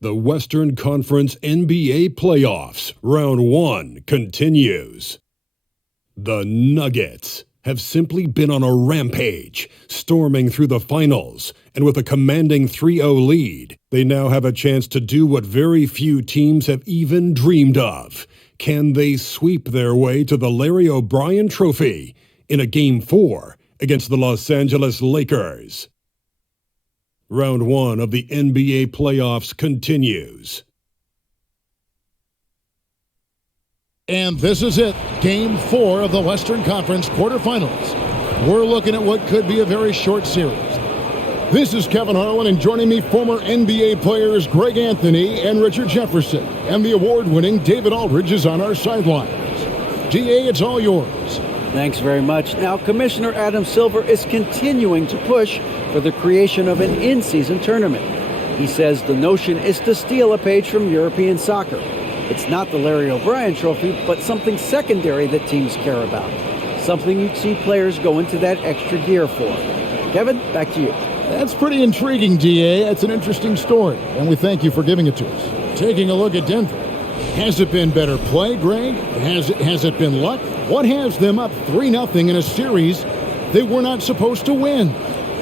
The Western Conference NBA Playoffs, Round 1 continues. The Nuggets have simply been on a rampage, storming through the finals, and with a commanding 3-0 lead, they now have a chance to do what very few teams have even dreamed of. Can they sweep their way to the Larry O'Brien Trophy in a Game 4 against the Los Angeles Lakers? Round 1 of the NBA playoffs continues. And this is it, Game 4 of the Western Conference quarterfinals. We're looking at what could be a very short series. This is Kevin Harlan, and joining me, former NBA players Greg Anthony and Richard Jefferson. And the award-winning David Aldridge is on our sidelines. DA, it's all yours. Thanks very much. Now, Commissioner Adam Silver is continuing to push for the creation of an in-season tournament. He says the notion is to steal a page from European soccer. It's not the Larry O'Brien Trophy, but something secondary that teams care about. Something you'd see players go into that extra gear for. Kevin, back to you. That's pretty intriguing, DA. That's an interesting story, and we thank you for giving it to us. Taking a look at Denver. Has it been better play, Greg? Has it been luck? What has them up 3-0 in a series they were not supposed to win?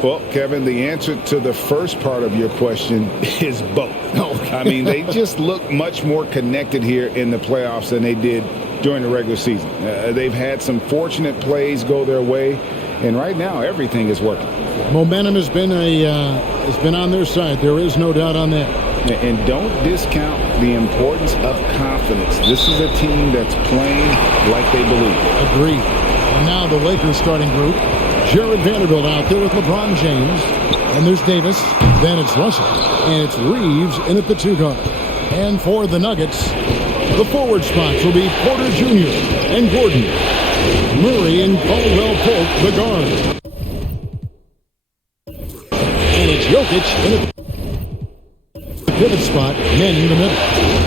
Well, Kevin, the answer to the first part of your question is both. Okay. I mean, they just look much more connected here in the playoffs than they did during the regular season. They've had some fortunate plays go their way, and right now everything is working. Momentum has been on their side. There is no doubt on that. And don't discount the importance of confidence. This is a team that's playing like they believe. Agreed. And now the Lakers starting group. Jared Vanderbilt out there with LeBron James. And there's Davis. Then it's Russell. And it's Reeves in at the 2 guard. And for the Nuggets, the forward spots will be Porter Jr. and Gordon. Murray and Caldwell-Pope, the guard. And it's Jokic in at pivot spot, manning the middle.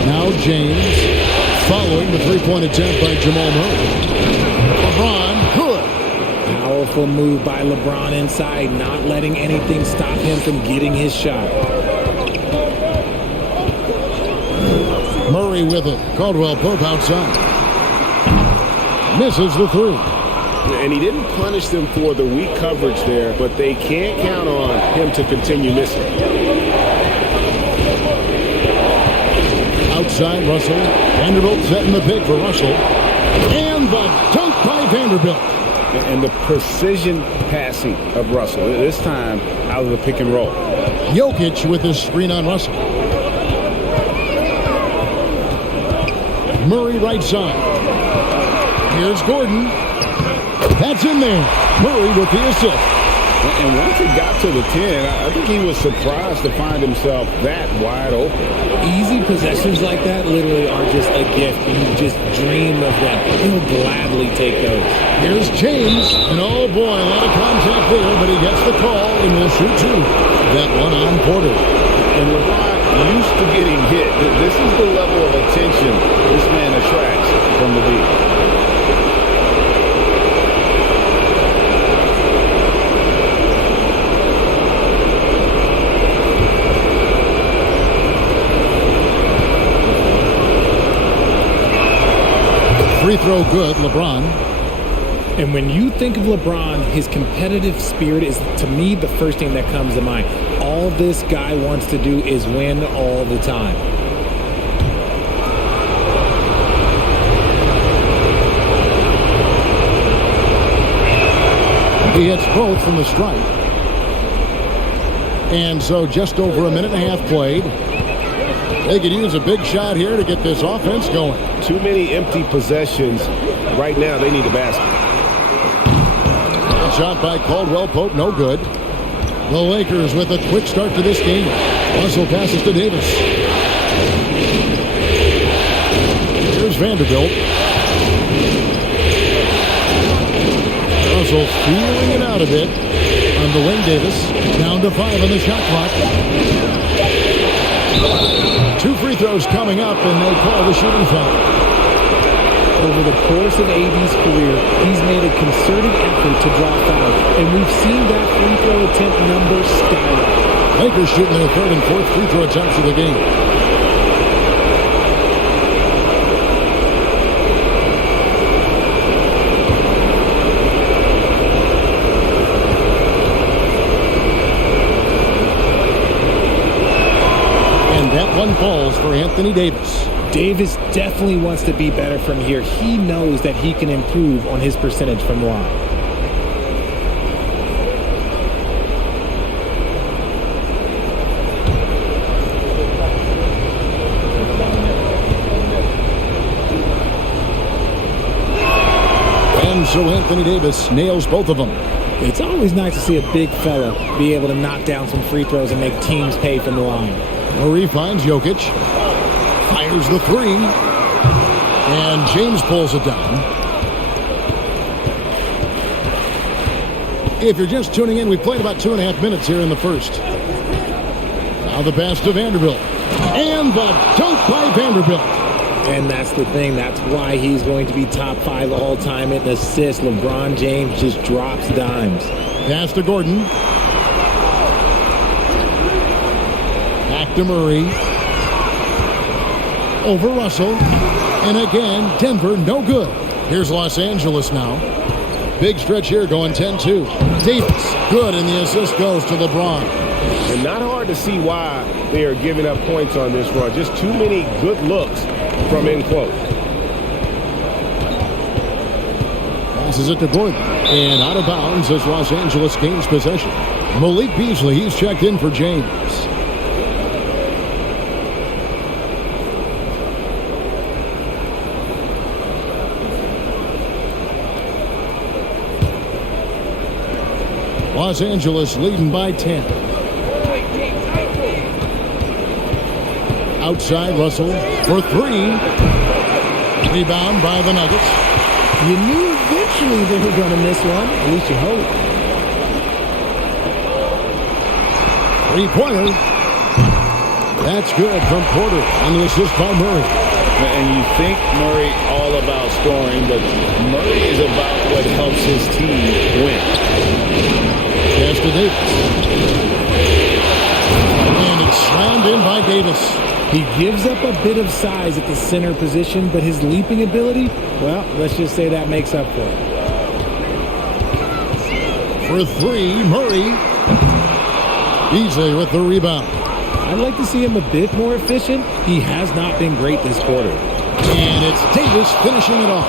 Now James, following the three-point attempt by Jamal Murray. LeBron, good. Powerful move by LeBron inside, not letting anything stop him from getting his shot. Murray with it. Caldwell-Pope outside. Misses the 3. And he didn't punish them for the weak coverage there, but they can't count on him to continue missing. Outside Russell. Vanderbilt setting the pick for Russell. And the dunk by Vanderbilt. And the precision passing of Russell, this time out of the pick and roll. Jokic with his screen on Russell. Murray right side. Here's Gordon. That's in there. Murray with the assist. And once he got to the 10, I think he was surprised to find himself that wide open. Easy possessions like that literally are just a gift. You just dream of them. He'll gladly take those. Here's James. And oh boy, a lot of contact there, but he gets the call and will shoot 2. That one on Porter. And LeBron used to getting hit. This is the level of attention this man attracts from the league. Free throw good, LeBron. And when you think of LeBron, his competitive spirit is, to me, the first thing that comes to mind. All this guy wants to do is win all the time. He hits both from the stripe. And so just over a minute and a half played. They could use a big shot here to get this offense going. Too many empty possessions. Right now, they need a basket. Shot by Caldwell-Pope, no good. The Lakers with a quick start to this game. Russell passes to Davis. Here's Vanderbilt. Russell feeling it out a bit on the wing. Davis down to 5 on the shot clock. 2 free throws coming up, and they call the shooting foul. Over the course of AD's career, he's made a concerted effort to draw fouls, and we've seen that free throw attempt number skyrocket. Lakers shooting their 3rd and 4th free throw attempts of the game. one falls for Anthony Davis. Davis definitely wants to be better from here. He knows that he can improve on his percentage from the line. And so Anthony Davis nails both of them. It's always nice to see a big fella be able to knock down some free throws and make teams pay from the line. Murray finds Jokic. Fires the three. And James pulls it down. If you're just tuning in, we've played about 2.5 minutes here in the first. Now the pass to Vanderbilt. And the dunk by Vanderbilt. And that's the thing. That's why he's going to be top 5 all-time in assists. LeBron James just drops dimes. Pass to Gordon. Back to Murray. Over Russell. And again, Denver no good. Here's Los Angeles now. Big stretch here going 10-2. Davis, good, and the assist goes to LeBron. And not hard to see why they are giving up points on this run. Just too many good looks from in close. Passes it to Gordon. And out of bounds as Los Angeles gains possession. Malik Beasley, he's checked in for James. Los Angeles leading by 10. Outside Russell for three. Rebound by the Nuggets. You knew eventually they were going to miss one. At least you hope. Three-pointer. That's good from Porter on the assist by Murray. And you think Murray all about scoring, but Murray is about what helps his team win. Pass to Davis. And it's slammed in by Davis. He gives up a bit of size at the center position, but his leaping ability, well, let's just say that makes up for it. For three, Murray. Beasley with the rebound. I'd like to see him a bit more efficient. He has not been great this quarter. And it's Davis finishing it off.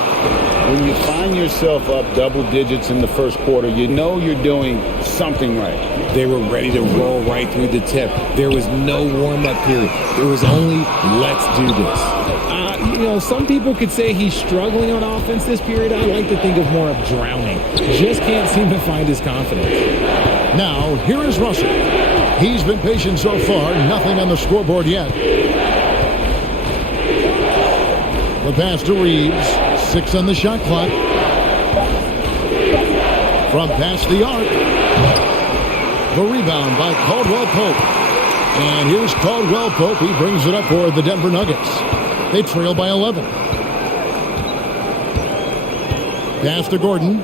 When you find yourself up double digits in the first quarter, you know you're doing something right. They were ready to roll right through the tip. There was no warm-up period. It was only, let's do this. Some people could say he's struggling on offense this period. I like to think of more of drowning. Just can't seem to find his confidence. Now, here is Russell. He's been patient so far. Nothing on the scoreboard yet. The pass to Reeves. 6 on the shot clock. From past the arc. The rebound by Caldwell Pope. And here's Caldwell Pope. He brings it up for the Denver Nuggets. They trail by 11. Pass to Gordon.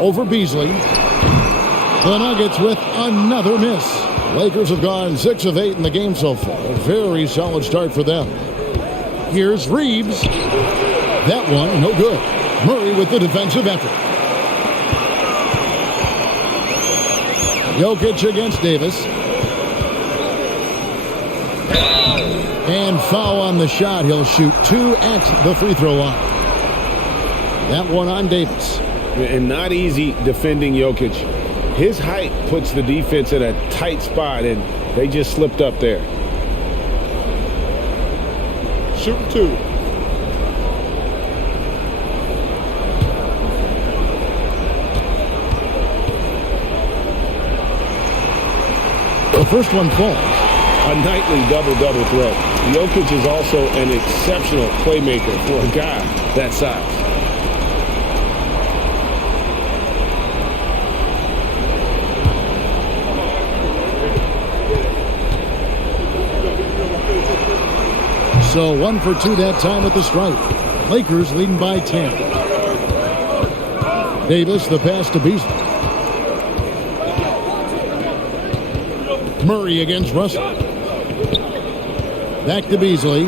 Over Beasley. The Nuggets with another miss. Lakers have gone 6 of 8 in the game so far. A very solid start for them. Here's Reeves. That one, no good. Murray with the defensive effort. Jokic against Davis. And foul on the shot. He'll shoot 2 at the free throw line. That one on Davis. And not easy defending Jokic. His height puts the defense in a tight spot, and they just slipped up there. Shoot 2. The first one falls. A nightly double-double threat. Jokic is also an exceptional playmaker for a guy that size. So 1 for 2 that time at the stripe. Lakers leading by 10. Davis, the pass to Beasley. Murray against Russell. Back to Beasley.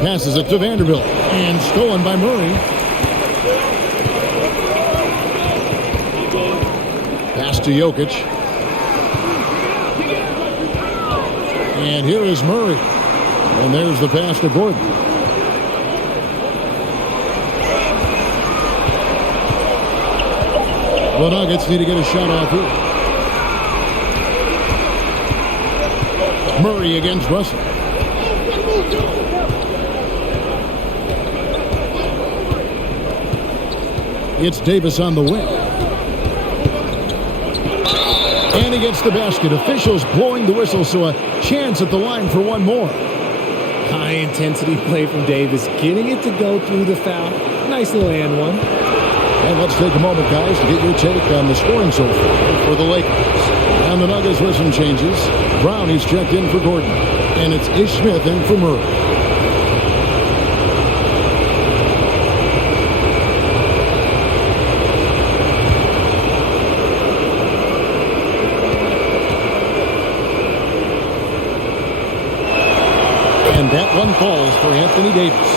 Passes it to Vanderbilt. And stolen by Murray. Pass to Jokic. And here is Murray. And there's the pass to Gordon. The Nuggets need to get a shot off here. Murray against Russell. It's Davis on the wing. And he gets the basket. Officials blowing the whistle, so a chance at the line for one more. High-intensity play from Davis, getting it to go through the foul. Nice little and one. And let's take a moment, guys, to get your take on the scoring so far for the Lakers. And the Nuggets with some changes. Brown, he's checked in for Gordon. And it's Ish Smith in for Murray. And that one falls for Anthony Davis.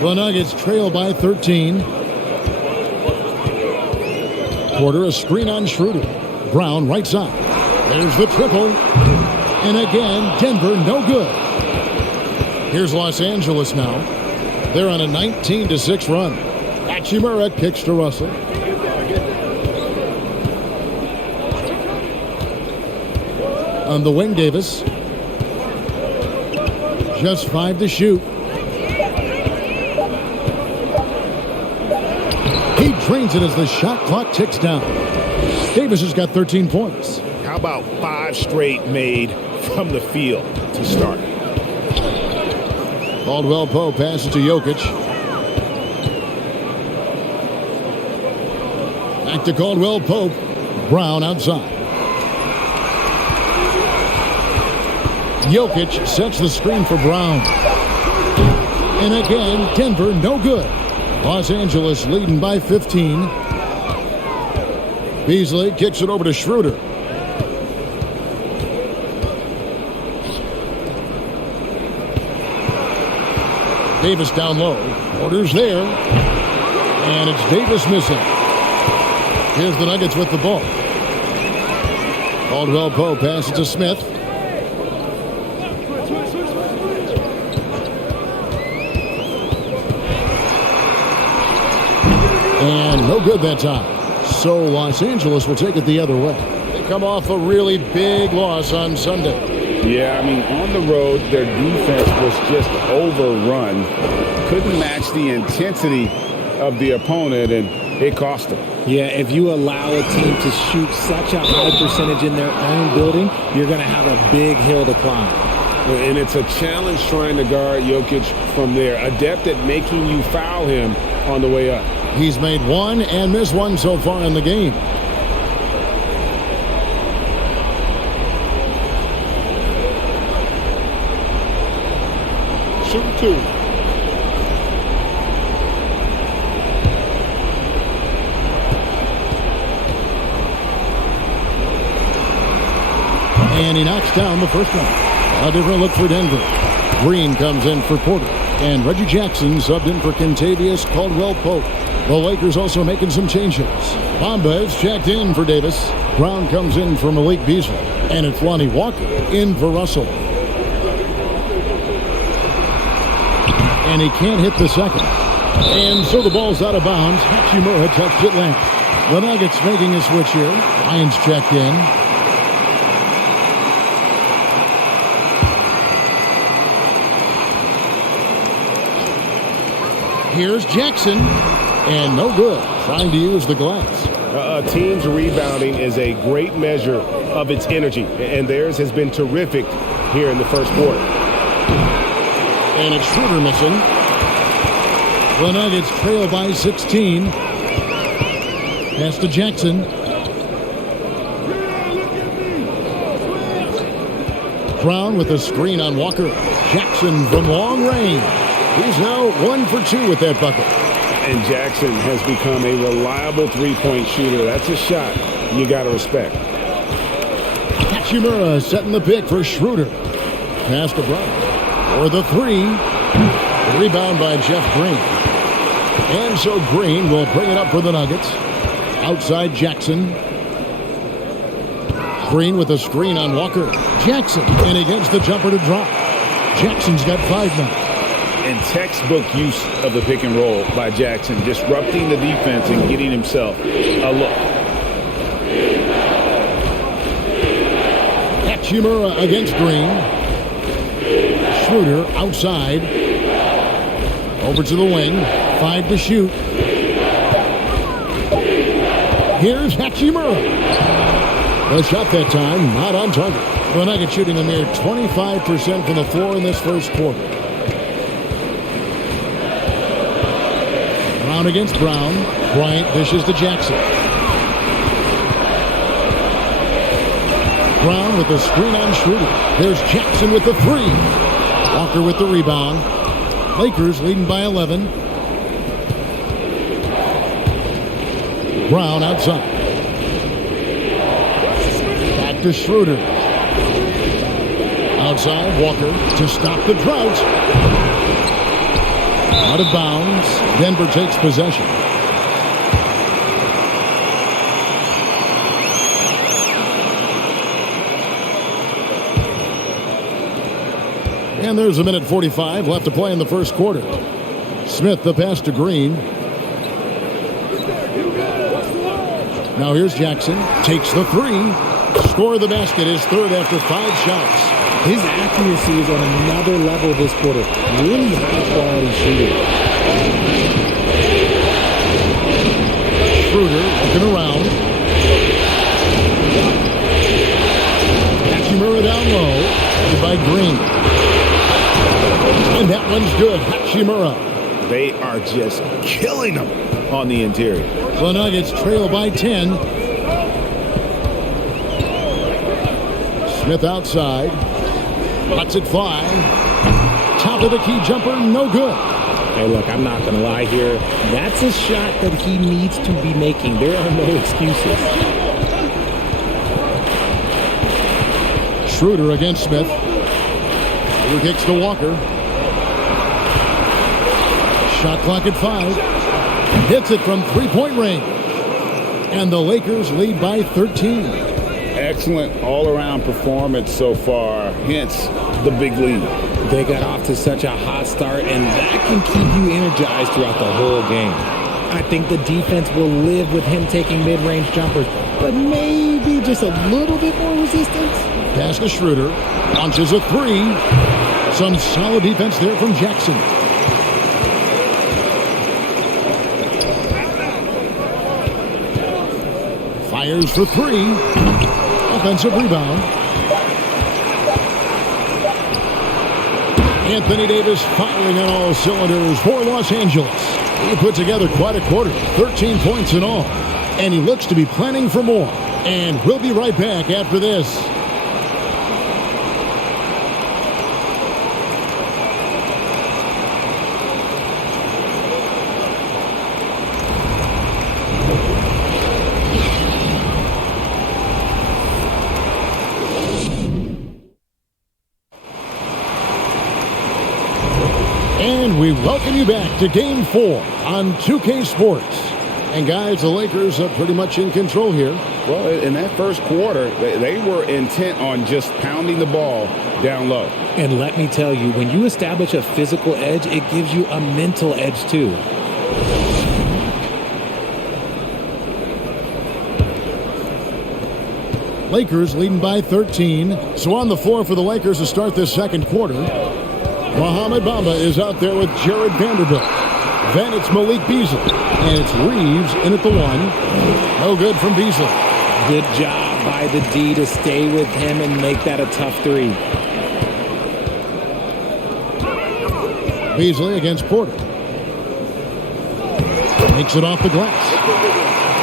The Nuggets trail by 13. Porter, a screen on Schroeder. Brown, right side. There's the triple. And again, Denver, no good. Here's Los Angeles now. They're on a 19-6 run. Hachimura kicks to Russell. On the wing, Davis. Just 5 to shoot. He drains it as the shot clock ticks down. Davis has got 13 points. How about 5 straight made from the field to start? Caldwell Pope passes to Jokic. Back to Caldwell Pope. Brown outside. Jokic sets the screen for Brown. And again, Denver no good. Los Angeles leading by 15. Beasley kicks it over to Schroeder. Davis down low. Porter's there. And it's Davis missing. Here's the Nuggets with the ball. Caldwell Pope passes to Smith. And no good that time. So Los Angeles will take it the other way. They come off a really big loss on Sunday. Yeah, I mean, on the road, their defense was just overrun. Couldn't match the intensity of the opponent, and it cost them. Yeah, if you allow a team to shoot such a high percentage in their own building, you're going to have a big hill to climb. And it's a challenge trying to guard Jokic from there. Adept at making you foul him on the way up. He's made one and missed one so far in the game. Shoot 2. And he knocks down the first one. A different look for Denver. Green comes in for Porter. And Reggie Jackson subbed in for Kentavious Caldwell-Pope. The Lakers also making some changes. Bamba is checked in for Davis. Brown comes in for Malik Beasley. And it's Lonnie Walker in for Russell. And he can't hit the second. And so the ball's out of bounds. Hachimura touched it last. The Nuggets making a switch here. Lyons checked in. Here's Jackson. And no good. Trying to use the glass. A team's rebounding is a great measure of its energy. And theirs has been terrific here in the first quarter. And it's Schroeder missing. The Nuggets trail by 16. Pass to Jackson. Brown with a screen on Walker. Jackson from long range. He's now 1 for 2 with that bucket. And Jackson has become a reliable three-point shooter. That's a shot you got to respect. Hachimura setting the pick for Schroeder. Pass to Brown. For the 3. Rebound by Jeff Green. And so Green will bring it up for the Nuggets. Outside Jackson. Green with a screen on Walker. Jackson in against the jumper to drop. Jackson's got 5 now. And textbook use of the pick and roll by Jackson, disrupting the defense and getting himself a look. Hachimura against Green. Schroeder outside. Over to the wing. 5 to shoot. Here's Hachimura. The shot that time, not on target. The Nuggets shooting a mere 25% from the floor in this first quarter. Brown against Brown. Bryant dishes to Jackson. Brown with the screen on Schroeder. There's Jackson with the 3. Walker with the rebound. Lakers leading by 11. Brown outside. Back to Schroeder. Outside, Walker to stop the drought. Out of bounds. Denver takes possession. And there's a minute 45 left to play in the first quarter. Smith the pass to Green. Now here's Jackson. Takes the 3. Score the basket, his 3rd after 5 shots. His accuracy is on another level this quarter. Really high-quality shooter. Schroeder looking around. Hachimura down low. By Green. And that one's good. Hachimura. They are just killing them on the interior. The Nuggets trail by 10. Smith outside. Lets it fly. Top of the key jumper, no good. Hey, look, I'm not going to lie here. That's a shot that he needs to be making. There are no excuses. Schroeder against Smith. Schroeder kicks to Walker. Shot clock at 5. Hits it from 3-point range. And the Lakers lead by 13. Excellent all-around performance so far, hence the big lead. They got off to such a hot start, and that can keep you energized throughout the whole game. I think the defense will live with him taking mid-range jumpers, but maybe just a little bit more resistance. Pass to Schroeder. Launches a 3. Some solid defense there from Jackson. Fires for 3. Offensive rebound. Anthony Davis firing on all cylinders for Los Angeles. He put together quite a quarter, 13 points in all. And he looks to be planning for more. And we'll be right back after this. And we welcome you back to Game 4 on 2K Sports. And guys, the Lakers are pretty much in control here. Well, in that first quarter, they were intent on just pounding the ball down low. And let me tell you, when you establish a physical edge, it gives you a mental edge too. Lakers leading by 13. So on the floor for the Lakers to start this second quarter, Mohamed Bamba is out there with Jared Vanderbilt. Then it's Malik Beasley. And it's Reeves in at the 1. No good from Beasley. Good job by the D to stay with him and make that a tough 3. Beasley against Porter. Makes it off the glass.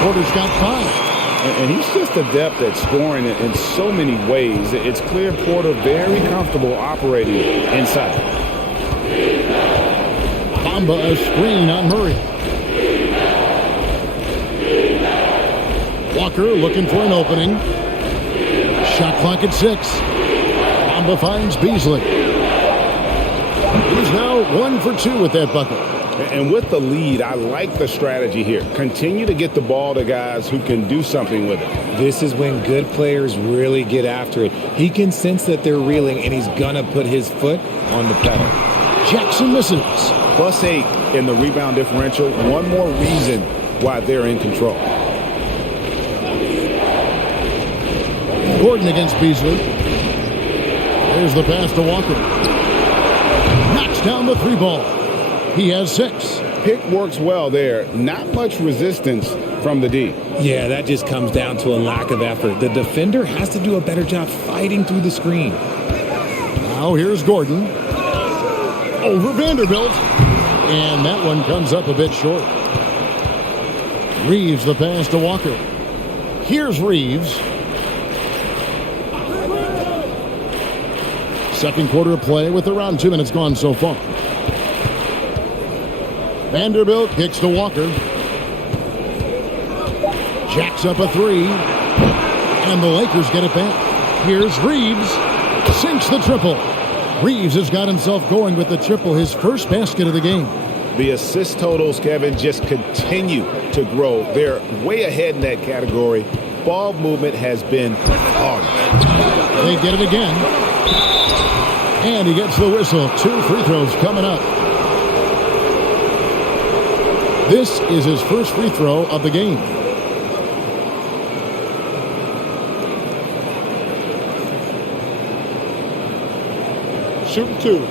Porter's got 5. And he's just adept at scoring in so many ways. It's clear Porter very comfortable operating inside. Bamba a screen on Murray. Walker looking for an opening. Shot clock at 6. Bamba finds Beasley. He's now 1 for 2 with that bucket. And with the lead, I like the strategy here. Continue to get the ball to guys who can do something with it. This is when good players really get after it. He can sense that they're reeling, and he's going to put his foot on the pedal. Jackson misses. +8 in the rebound differential. One more reason why they're in control. Gordon against Beasley. There's the pass to Walker. Knocks down the 3 ball. He has 6. Pick works well there. Not much resistance from the D. Yeah, that just comes down to a lack of effort. The defender has to do a better job fighting through the screen. Now here's Gordon. Over Vanderbilt. And that one comes up a bit short. Reeves the pass to Walker. Here's Reeves. Second quarter of play with around 2 minutes gone so far. Vanderbilt kicks to Walker. Jacks up a 3. And the Lakers get it back. Here's Reeves. Sinks the triple. Reeves has got himself going with the triple, his first basket of the game. The assist totals, Kevin, just continue to grow. They're way ahead in that category. Ball movement has been hard. They get it again. And he gets the whistle. 2 free throws coming up. This is his first free throw of the game. Shooting 2.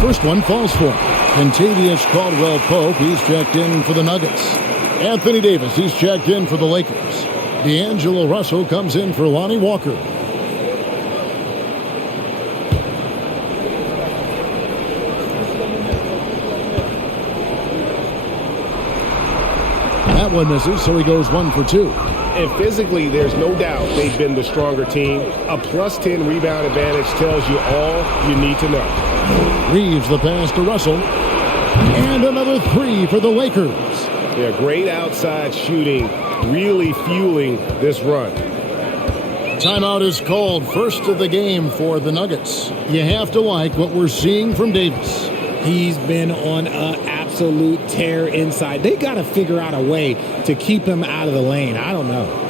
First one falls for him. Kentavious Caldwell-Pope, he's checked in for the Nuggets. Anthony Davis, he's checked in for the Lakers. D'Angelo Russell comes in for Lonnie Walker. That one misses, so he goes 1 for 2. And physically, there's no doubt they've been the stronger team. A +10 rebound advantage tells you all you need to know. Reeves the pass to Russell. And another 3 for the Lakers. Yeah, great outside shooting, really fueling this run. Timeout is called, first of the game for the Nuggets. You have to like what we're seeing from Davis. He's been on an absolute tear inside. They got to figure out a way to keep him out of the lane. I don't know.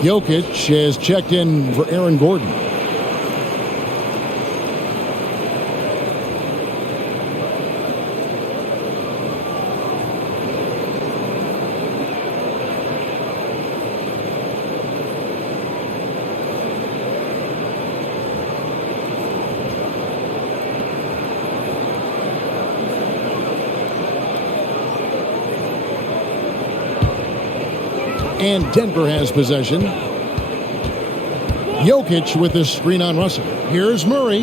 Jokic has checked in for Aaron Gordon. And Denver has possession. Jokic with the screen on Russell. Here's Murray.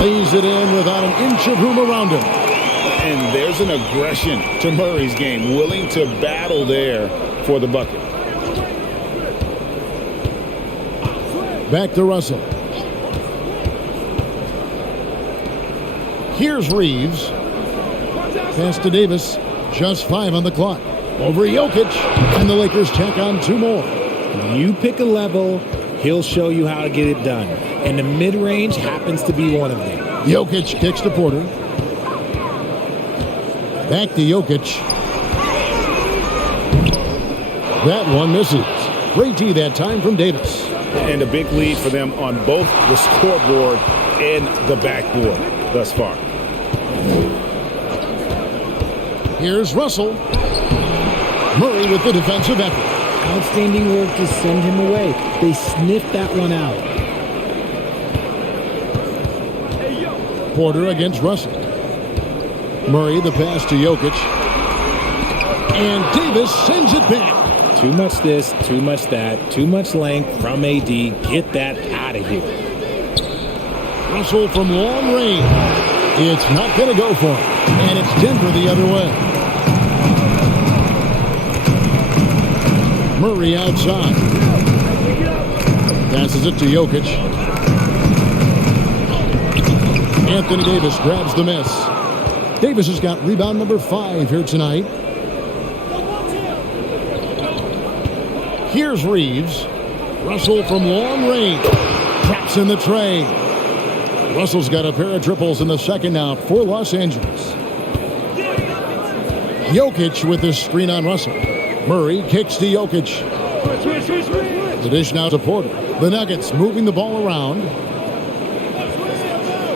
Lays it in without an inch of room around him. And there's an aggression to Murray's game, willing to battle there for the bucket. Back to Russell. Here's Reeves. Pass to Davis. Just 5 on the clock. Over Jokic. And the Lakers tack on 2 more. You pick a level, he'll show you how to get it done. And the mid-range happens to be one of them. Jokic kicks to Porter. Back to Jokic. That one misses. Great D that time from Davis. And a big lead for them on both the scoreboard and the backboard thus far. Here's Russell. Murray with the defensive effort. Outstanding work to send him away. They sniffed that one out. Porter against Russell. Murray the pass to Jokic. And Davis sends it back. Too much this, too much that, too much length from AD. Get that out of here. Russell from long range. It's not going to go for him. And it's Denver the other way. Murray outside. Passes it to Jokic. Anthony Davis grabs the miss. Davis has got rebound number 5 here tonight. Here's Reeves. Russell from long range. Traps in the tray. Russell's got a pair of triples in the second now for Los Angeles. Jokic with his screen on Russell. Murray kicks to Jokic. The dish now to Porter. The Nuggets moving the ball around.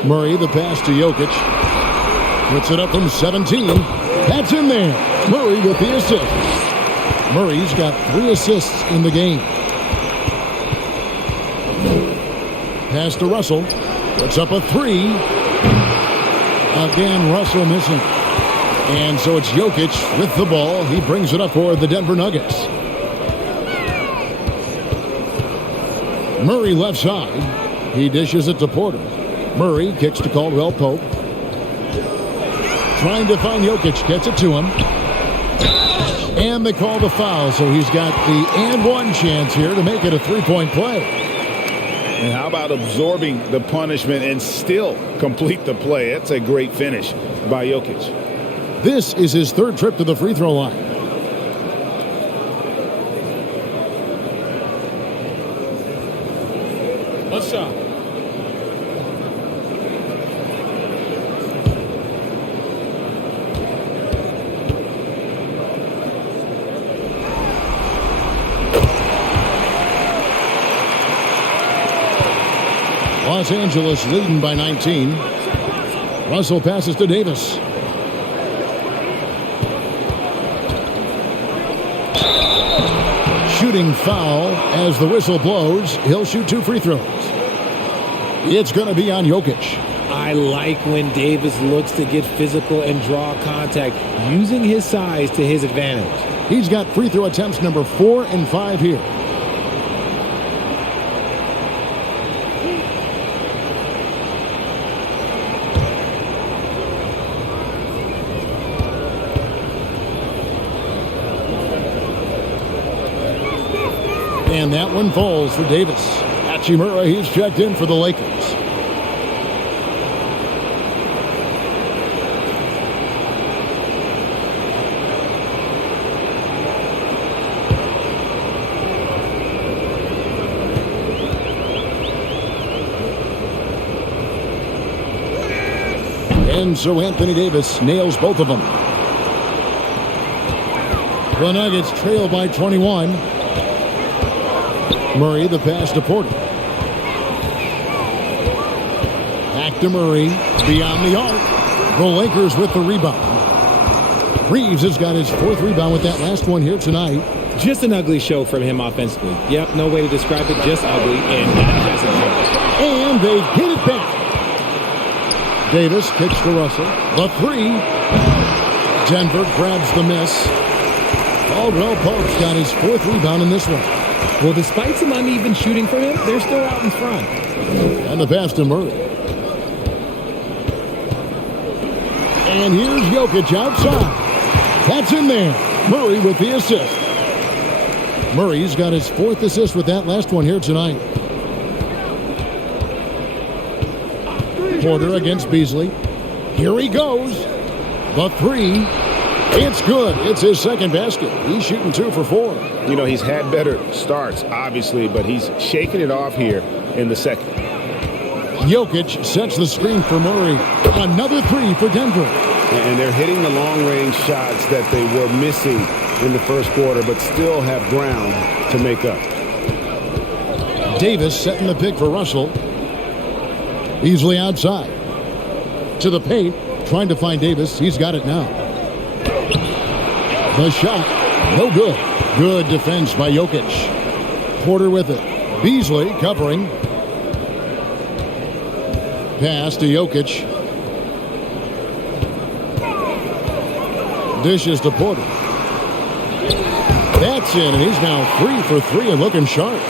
Murray the pass to Jokic. Puts it up from 17. That's in there. Murray with the assist. Murray's got 3 assists in the game. Pass to Russell. Puts up a 3. Again, Russell missing. And so it's Jokic with the ball. He brings it up for the Denver Nuggets. Murray left side. He dishes it to Porter. Murray kicks to Caldwell Pope. Trying to find Jokic. Gets it to him. And they call the foul. So he's got the and one chance here to make it a 3-point play. And how about absorbing the punishment and still complete the play? That's a great finish by Jokic. This is his 3rd trip to the free throw line. Let's shot. Los Angeles leading by 19. Russell passes to Davis. Shooting foul as the whistle blows. He'll shoot 2 free throws. It's going to be on Jokic. I like when Davis looks to get physical and draw contact, using his size to his advantage. He's got free throw attempts number 4 and 5 here. And that one falls for Davis. Hachimura, he's checked in for the Lakers. And so Anthony Davis nails both of them. The Nuggets trail by 21. Murray the pass to Porter. Back to Murray. Beyond the arc. The Lakers with the rebound. Reeves has got his 4th rebound with that last one here tonight. Just an ugly show from him offensively. Yep, no way to describe it. Just ugly, and that hasn't changed. And they get it back. Davis kicks to Russell. The 3. Denver grabs the miss. Caldwell Pope's got his 4th rebound in this one. Well, despite some uneven shooting for him, they're still out in front. And the pass to Murray. And here's Jokic outside. That's in there. Murray with the assist. Murray's got his 4th assist with that last one here tonight. Porter against Beasley. Here he goes. The three. It's good. It's his second basket. He's shooting 2 for 4. You know, he's had better starts, obviously, but he's shaking it off here in the second. Jokic sets the screen for Murray. Another 3 for Denver. And they're hitting the long-range shots that they were missing in the first quarter, but still have ground to make up. Davis setting the pick for Russell. Beasley outside. To the paint. Trying to find Davis. He's got it now. The shot. No good. Good defense by Jokic. Porter with it. Beasley covering. Pass to Jokic. Dishes to Porter. That's in, and he's now 3 for 3 and looking sharp.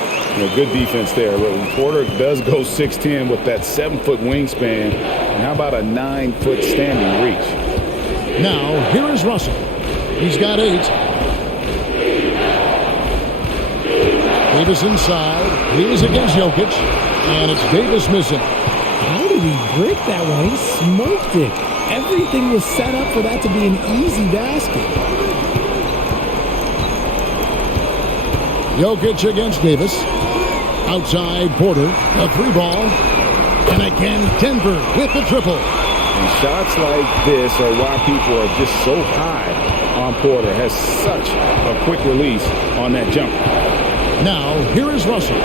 Good defense there. Porter does go 6'10" with that 7-foot wingspan. And how about a 9-foot standing reach? Now, here is Russell. He's got 8. Davis inside. He's against Jokic. And it's Davis missing. How did he break that one? He smoked it. Everything was set up for that to be an easy basket. Jokic against Davis. Outside Porter. A 3-ball. And again, Denver with the triple. And shots like this are why people are just so high on Porter. Has such a quick release on that jump. Now, here is Russell.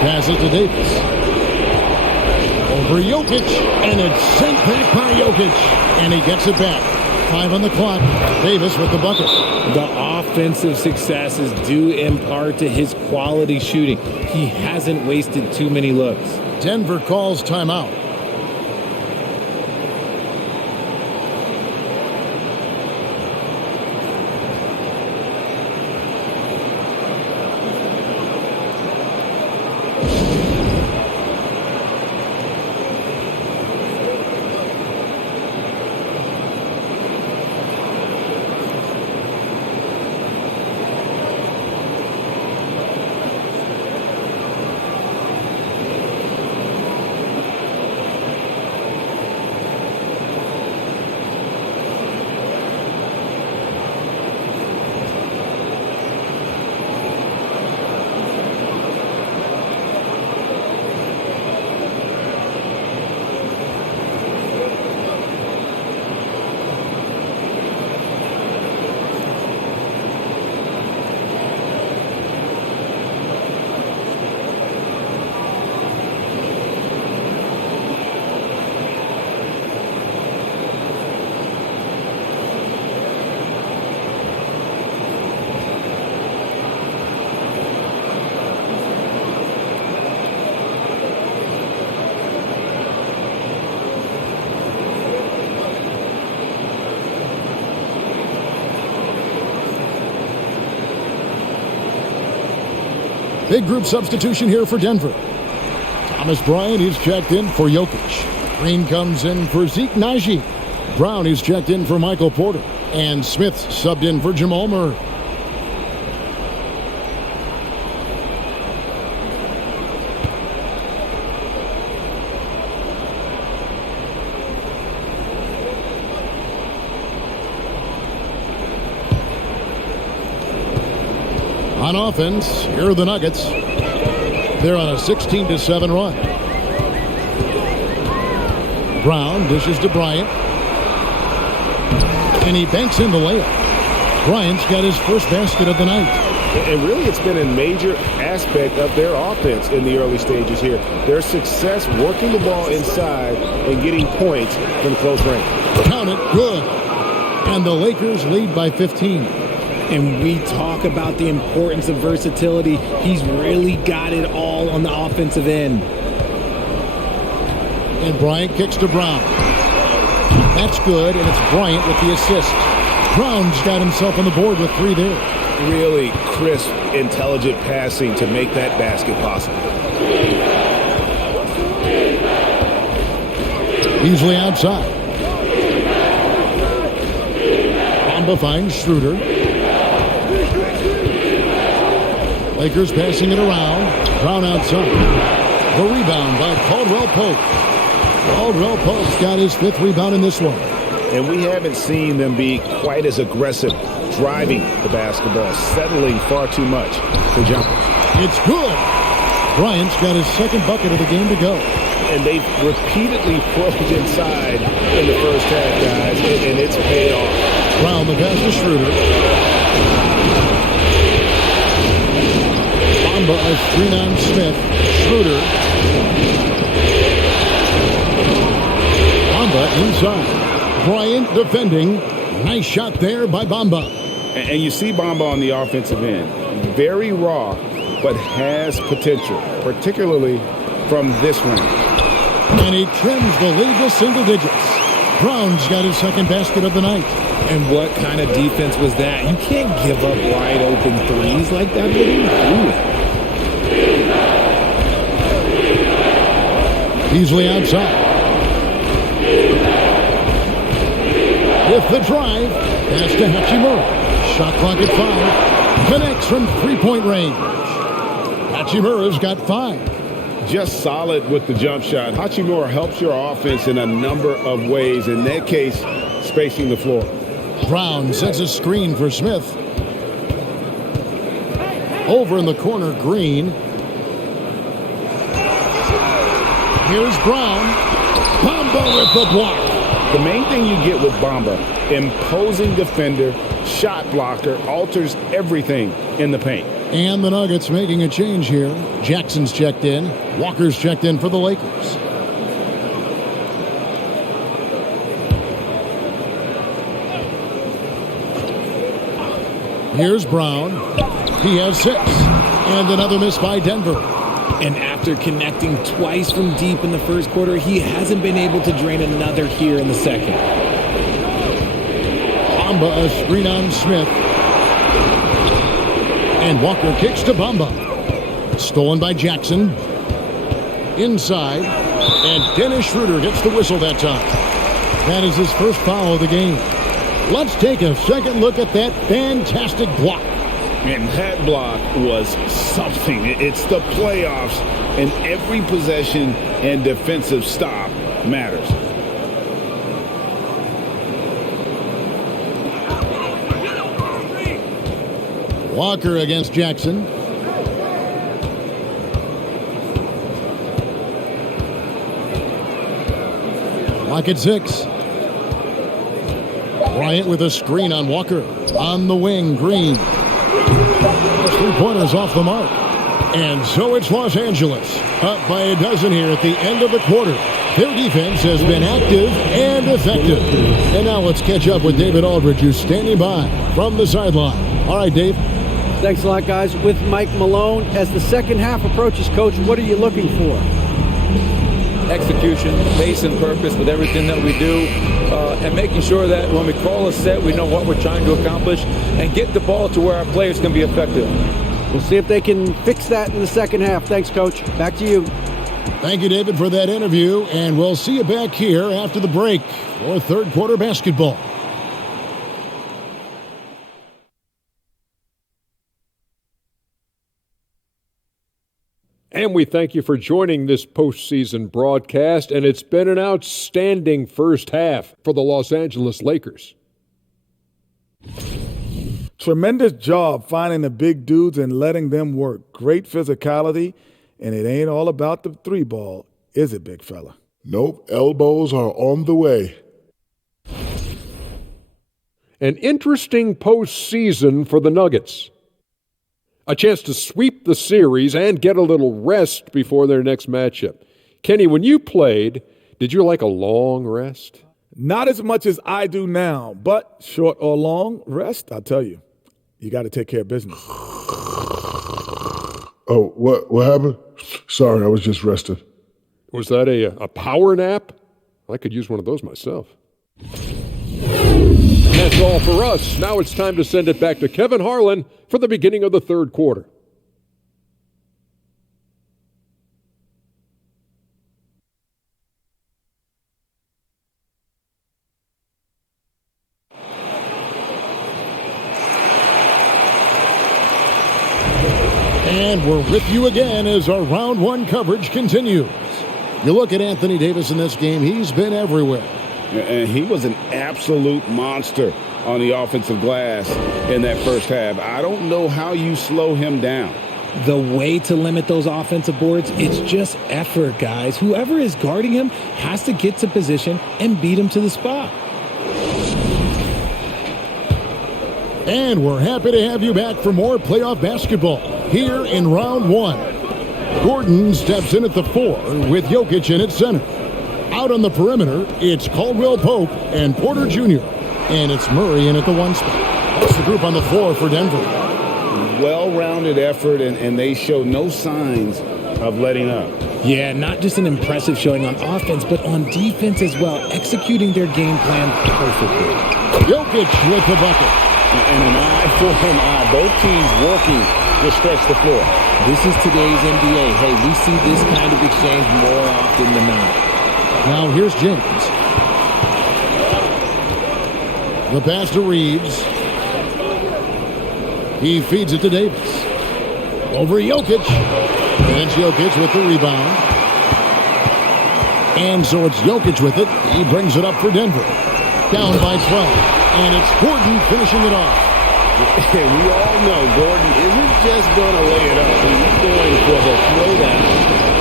Passes to Davis. Over Jokic, and it's sent back by Jokic. And he gets it back. 5 on the clock. Davis with the bucket. The offensive success is due in part to his quality shooting. He hasn't wasted too many looks. Denver calls timeout. Big group substitution here for Denver. Thomas Bryant is checked in for Jokic. Green comes in for Zeke Naji. Brown is checked in for Michael Porter. And Smith subbed in for Jamal Murray. On offense, here are the Nuggets. They're on a 16-7 run. Brown dishes to Bryant. And he banks in the layup. Bryant's got his first basket of the night. And really, it's been a major aspect of their offense in the early stages here. Their success working the ball inside and getting points from close range. Count it, good. And the Lakers lead by 15. And we talk about the importance of versatility. He's really got it all on the offensive end. And Bryant kicks to Brown. That's good, and it's Bryant with the assist. Brown's got himself on the board with 3 there. Really crisp, intelligent passing to make that basket possible. Beasley outside. Bamba finds Schroeder. Lakers passing it around. Brown outside. The rebound by Caldwell Pope. Caldwell Pope's got his 5th rebound in this one. And we haven't seen them be quite as aggressive driving the basketball, settling far too much for jumpers. It's good. Bryant's got his 2nd bucket of the game to go. And they've repeatedly froze inside in the first half, guys, and it's paid off. Brown the pass to Schroeder. Bamba a screen on Smith. Schroeder. Bamba inside. Bryant defending. Nice shot there by Bamba. And you see Bamba on the offensive end. Very raw, but has potential, particularly from this range. And he trims the lead to single digits. Brown's got his 2nd basket of the night. And what kind of defense was that? You can't give up wide open threes like that. What are you doing? Beasley outside. With the drive, pass to Hachimura. Shot clock at 5. Connects from 3-point range. Hachimura's got 5. Just solid with the jump shot. Hachimura helps your offense in a number of ways. In that case, spacing the floor. Brown sets a screen for Smith. Over in the corner, Green. Here's Brown. Bamba with the block. The main thing you get with Bamba, imposing defender, shot blocker, alters everything in the paint. And the Nuggets making a change here. Jackson's checked in. Walker's checked in for the Lakers. Here's Brown. He has 6. And another miss by Denver. And after connecting twice from deep in the first quarter, he hasn't been able to drain another here in the second. Bamba a screen on Smith. And Walker kicks to Bamba. Stolen by Jackson. Inside. And Dennis Schroeder gets the whistle that time. That is his 1st foul of the game. Let's take a second look at that fantastic block. And that block was something. It's the playoffs, and every possession and defensive stop matters. Walker against Jackson. Clock at 6. Bryant with a screen on Walker. On the wing, Green. Those 3-pointers off the mark. And so it's Los Angeles. Up by a dozen here at the end of the quarter. Their defense has been active and effective. And now let's catch up with David Aldridge, who's standing by from the sideline. All right, Dave. Thanks a lot, guys. With Mike Malone, as the second half approaches, Coach, what are you looking for? Execution, pace and purpose with everything that we do, and making sure that when we call a set, we know what we're trying to accomplish and get the ball to where our players can be effective. We'll see if they can fix that in the second half. Thanks, Coach. Back to you. Thank you, David, for that interview, and we'll see you back here after the break for 3rd quarter basketball. And we thank you for joining this postseason broadcast, and it's been an outstanding first half for the Los Angeles Lakers. Tremendous job finding the big dudes and letting them work. Great physicality, and it ain't all about the 3 ball, is it, big fella? Nope, elbows are on the way. An interesting postseason for the Nuggets. A chance to sweep the series and get a little rest before their next matchup. Kenny, when you played, did you like a long rest? Not as much as I do now, but short or long rest, I'll tell you, you got to take care of business. Oh, what happened? Sorry, I was just resting. Was that a power nap? I could use one of those myself. That's all for us. Now it's time to send it back to Kevin Harlan for the beginning of the 3rd quarter. And we're with you again as our round 1 coverage continues. You look at Anthony Davis in this game, he's been everywhere. And he was an absolute monster on the offensive glass in that first half. I don't know how you slow him down. The way to limit those offensive boards, it's just effort, guys. Whoever is guarding him has to get to position and beat him to the spot. And we're happy to have you back for more playoff basketball here in round one. Gordon steps in at the 4 with Jokic in at center. Out on the perimeter, it's Caldwell Pope and Porter Jr. And it's Murray in at the 1 spot. That's the group on the floor for Denver. Well-rounded effort, and they show no signs of letting up. Yeah, not just an impressive showing on offense, but on defense as well, executing their game plan perfectly. Jokic with the bucket. And an eye for an eye. Both teams working to stretch the floor. This is today's NBA. Hey, we see this kind of exchange more often than not. Now here's James. The pass to Reeves. He feeds it to Davis. Over Jokic. And it's Jokic with the rebound. And so it's Jokic with it. He brings it up for Denver. Down by 12. And it's Gordon finishing it off. And we all know Gordon isn't just going to lay it up. He's going for the throwdown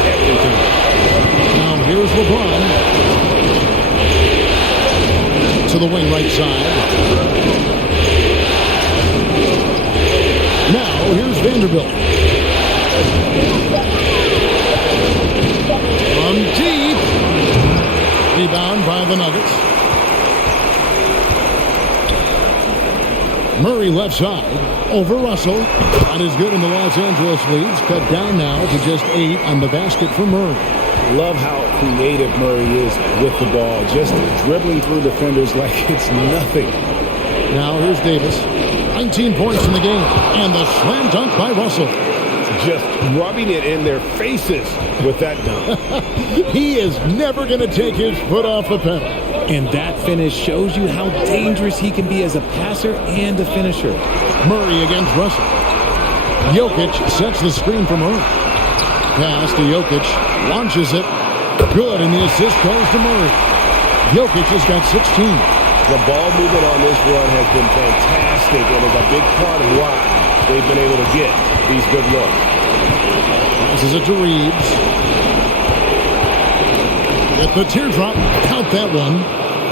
every time. Now here's LeBron. To the wing right side. Now here's Vanderbilt. From deep. Rebound by the Nuggets. Murray left side. Over Russell. Not as good in the Los Angeles leads. Cut down now to just 8 on the basket for Murray. Love how creative Murray is with the ball. Just dribbling through defenders like it's nothing. Now here's Davis. 19 points in the game. And the slam dunk by Russell. Just rubbing it in their faces with that dunk. He is never going to take his foot off the pedal. And that finish shows you how dangerous he can be as a passer and a finisher. Murray against Russell. Jokic sets the screen for Murray. Pass to Jokic. Launches it. Good, and the assist goes to Murray. Jokic has got 16. The ball movement on this run has been fantastic and is a big part of why they've been able to get these good looks. Passes it to Reeves. Get the teardrop. Count that one.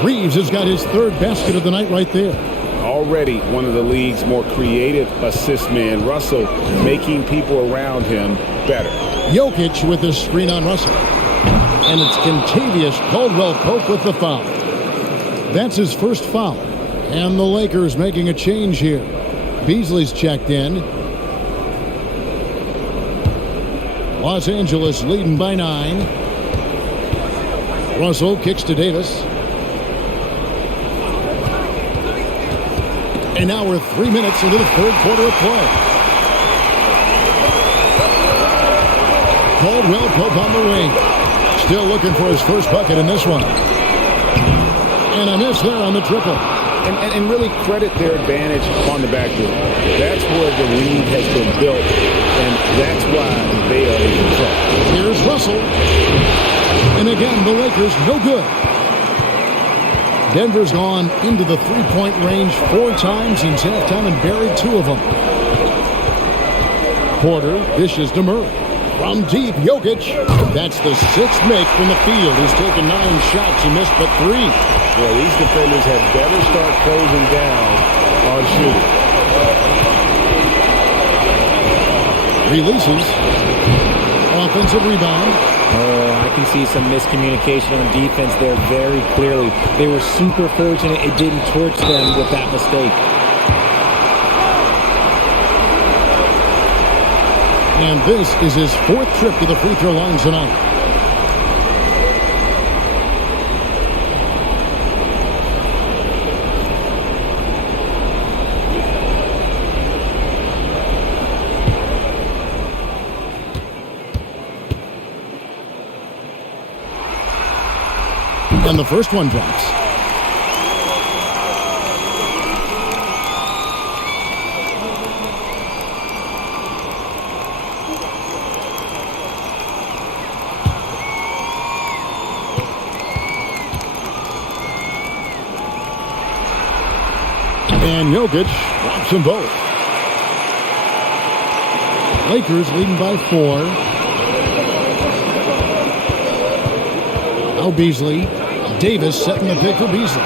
Reeves has got his 3rd basket of the night right there. Already one of the league's more creative assist men. Russell making people around him better. Jokic with the screen on Russell. And it's Kentavious Caldwell-Pope with the foul. That's his first foul. And the Lakers making a change here. Beasley's checked in. Los Angeles leading by 9. Russell kicks to Davis. And now we're 3 minutes into the 3rd quarter of play. Caldwell-Pope on the wing. Still looking for his first bucket in this one. And a miss there on the triple. And really credit their advantage on the backdoor. That's where the lead has been built, and that's why they are in control. Here's Russell. And again, the Lakers no good. Denver's gone into the three-point range 4 times since halftime and buried 2 of them. Porter dishes to Murray. From deep, Jokic. That's the 6th make from the field. He's taken 9 shots. He missed but 3. Yeah, these defenders have better start closing down on shooting. Releases. Offensive rebound. Oh, I can see some miscommunication on defense there very clearly. They were super fortunate it didn't torch them with that mistake. And this is his 4th trip to the free throw line tonight. And the first one drops. Jokic drops them both. Lakers leading by 4. Now Beasley. Davis setting the pick for Beasley.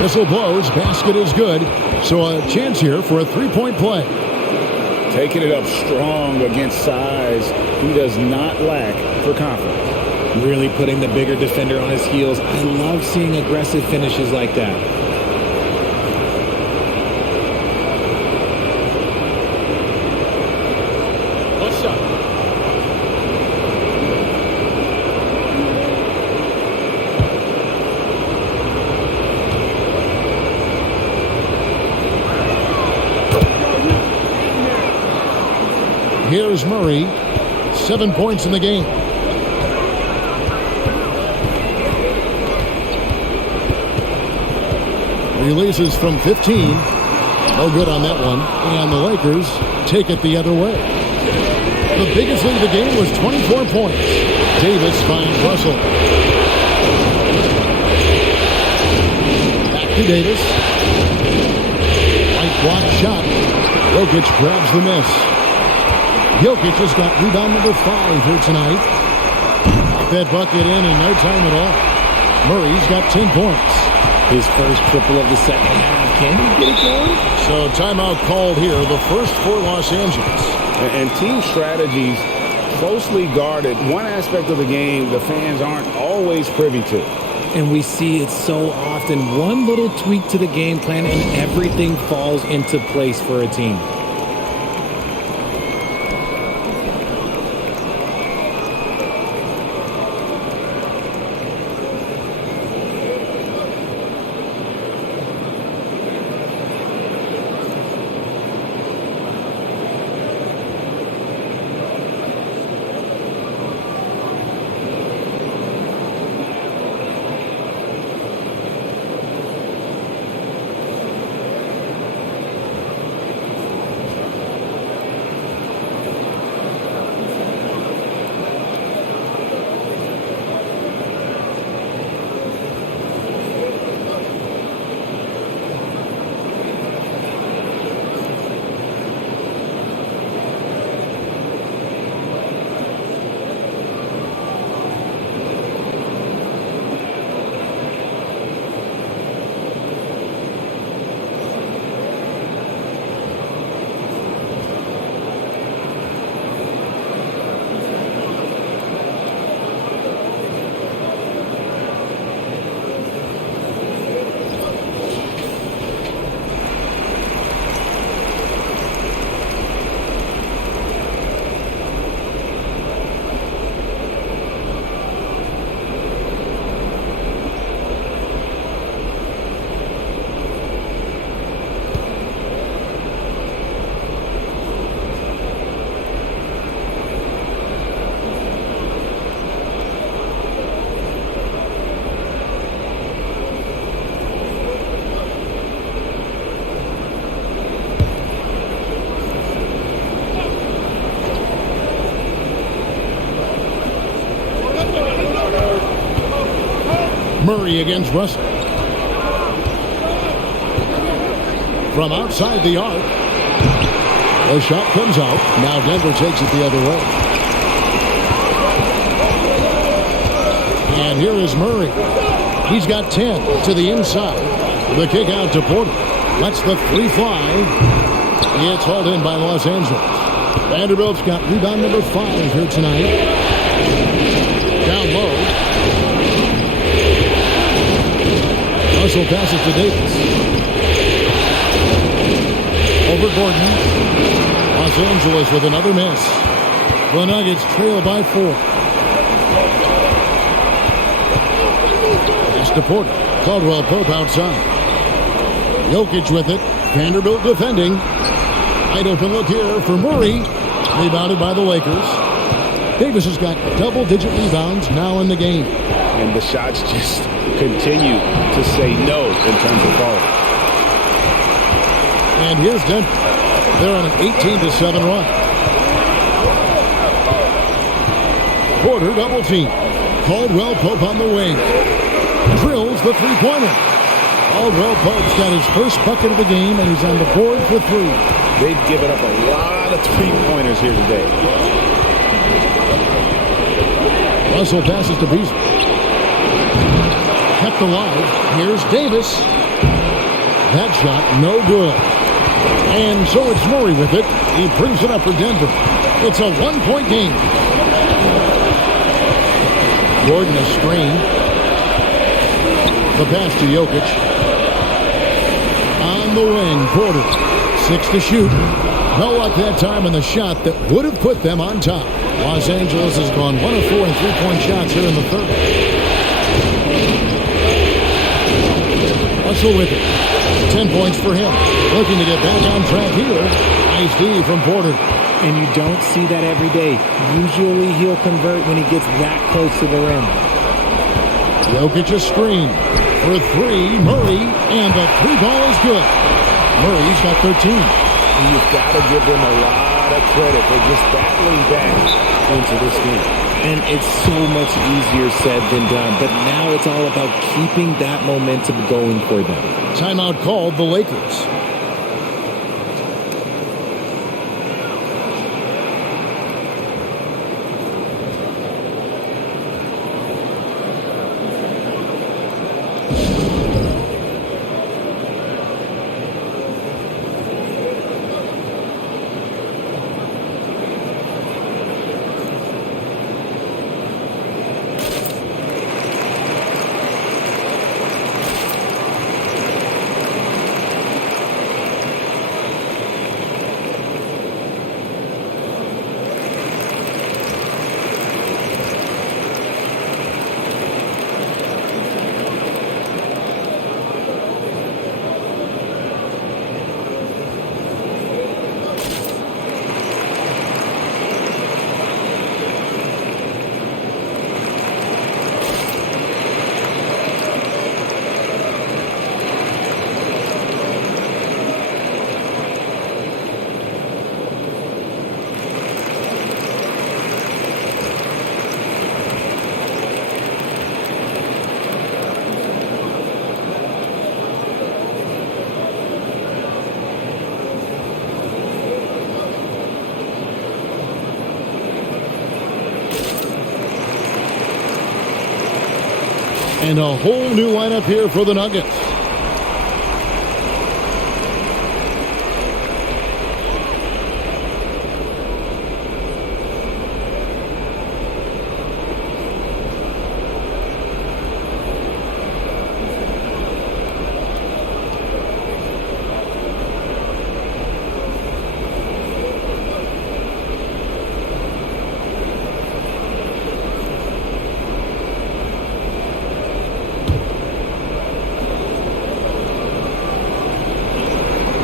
Whistle blows. Basket is good. So a chance here for a three-point play. Taking it up strong against size. He does not lack for confidence. Really putting the bigger defender on his heels. I love seeing aggressive finishes like that. What's up? Here's Murray. 7 points in the game. Releases from 15. No good on that one. And the Lakers take it the other way. The biggest lead of the game was 24 points. Davis finds Russell. Back to Davis. Right block shot. Jokic grabs the miss. Jokic has got rebound number 5 here tonight. Got that bucket in no time at all. Murray's got 10 points. His first triple of the second half. Can he get it going? So timeout called here, the first for Los Angeles. And team strategies closely guarded. One aspect of the game the fans aren't always privy to. And we see it so often. One little tweak to the game plan and everything falls into place for a team. Murray against Russell. From outside the arc. The shot comes out. Now Denver takes it the other way. And here is Murray. He's got 10 to the inside. The kick out to Porter. Lets the three fly. It's hauled in by Los Angeles. Vanderbilt's got rebound number 5 here tonight. Down low. Russell passes to Davis. Over Gordon. Los Angeles with another miss. The Nuggets trail by 4. Pass to Porter. Caldwell Pope outside. Jokic with it. Vanderbilt defending. Wide open look here for Murray. Rebounded by the Lakers. Davis has got double-digit rebounds now in the game. And the shots just continue to say no in terms of quality. And here's Denver. They're on an 18-7 run. Porter double team. Caldwell Pope on the wing. Drills the three-pointer. Caldwell Pope's got his first bucket of the game, and he's on the board for 3. They've given up a lot of three-pointers here today. Russell passes to Beasley. Kept alive. Here's Davis. That shot, no good. And so it's Murray with it. He brings it up for Denver. It's a one-point game. Gordon is screened. The pass to Jokic. On the wing, Porter. 6 to shoot. No luck that time on the shot that would have put them on top. Los Angeles has gone 1 of 4 in three-point shots here in the third. Russell with it. 10 points for him. Looking to get back on track here. Nice D from Porter. And you don't see that every day. Usually he'll convert when he gets that close to the rim. Jokic a screen for 3. Murray, and the 3 ball is good. Murray's got 13. And you've got to give them a lot of credit for just battling back into this game. And it's so much easier said than done. But now it's all about keeping that momentum going for them. Timeout called the Lakers. And a whole new lineup here for the Nuggets.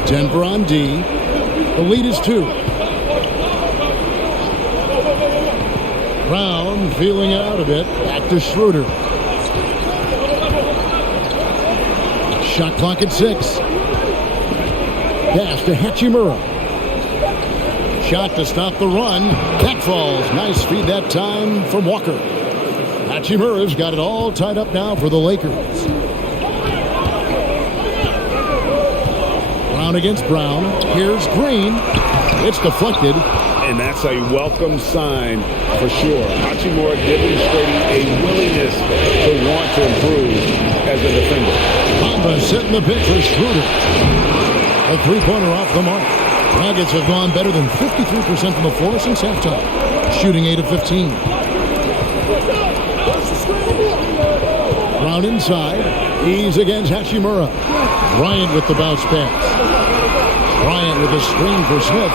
Denver on D. The lead is 2. Brown feeling it out a bit. Back to Schroeder. Shot clock at 6. Pass to Hachimura. Shot to stop the run. That falls. Nice feed that time from Walker. Hachimura's got it all tied up now for the Lakers. Against Brown. Here's Green. It's deflected. And that's a welcome sign for sure. Hachimura demonstrating a willingness to want to improve as a defender. Bamba setting the pitch for Schroeder. A three-pointer off the mark. Nuggets have gone better than 53% from the floor since halftime. Shooting 8 of 15. Brown inside. He's against Hachimura. Bryant with the bounce pass. Bryant with a screen for Smith.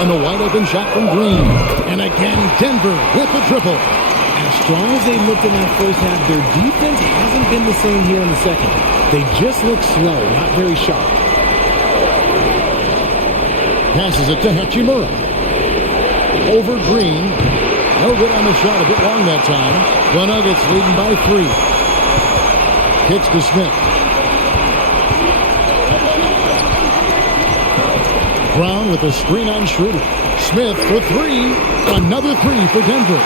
And a wide open shot from Green. And again, Denver with the triple. As strong as they looked in that first half, their defense hasn't been the same here in the second. They just look slow, not very sharp. Passes it to Hachimura. Over Green. No good on the shot, a bit long that time. The Nuggets leading by 3. Kicks to Smith. Brown with a screen on Schroeder. Smith for 3. Another 3 for Denver.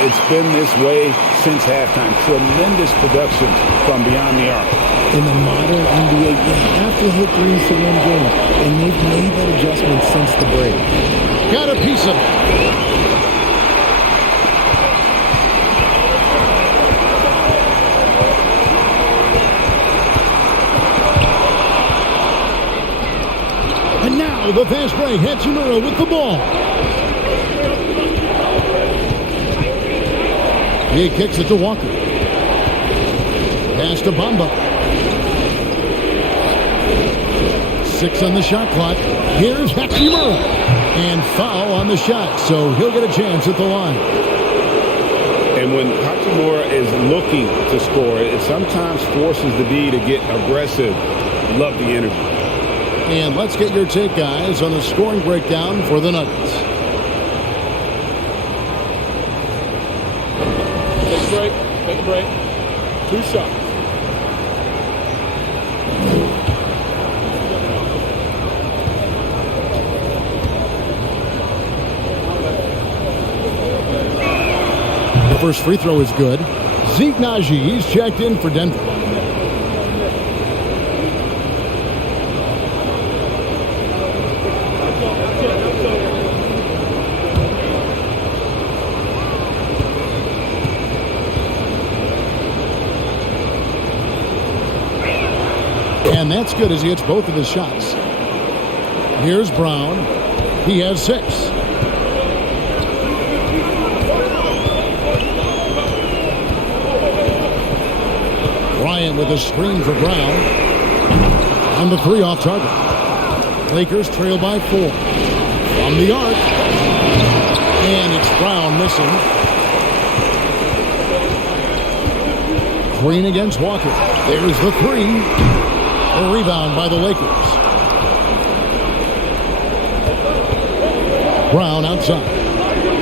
It's been this way since halftime. Tremendous production from beyond the arc. In the modern NBA, you have to hit threes to win games, and they've made that adjustment since the break. Got a piece of it. And now the fast break. Hachimura with the ball. He kicks it to Walker. Pass to Bamba. 6 on the shot clock. Here's Hachimura. And foul on the shot, so he'll get a chance at the line. And when Hachimura is looking to score, it sometimes forces the D to get aggressive. Love the energy. And let's get your take, guys, on the scoring breakdown for the Nuggets. Take a break. 2 shots. The first free throw is good. Zeke Naji, he's checked in for Denver. And that's good as he hits both of his shots. Here's Brown. He has 6. Bryant with a screen for Brown. On the 3 off target. Lakers trail by 4. From the arc. And it's Brown missing. Green against Walker. There's the 3. A rebound by the Lakers. Brown outside.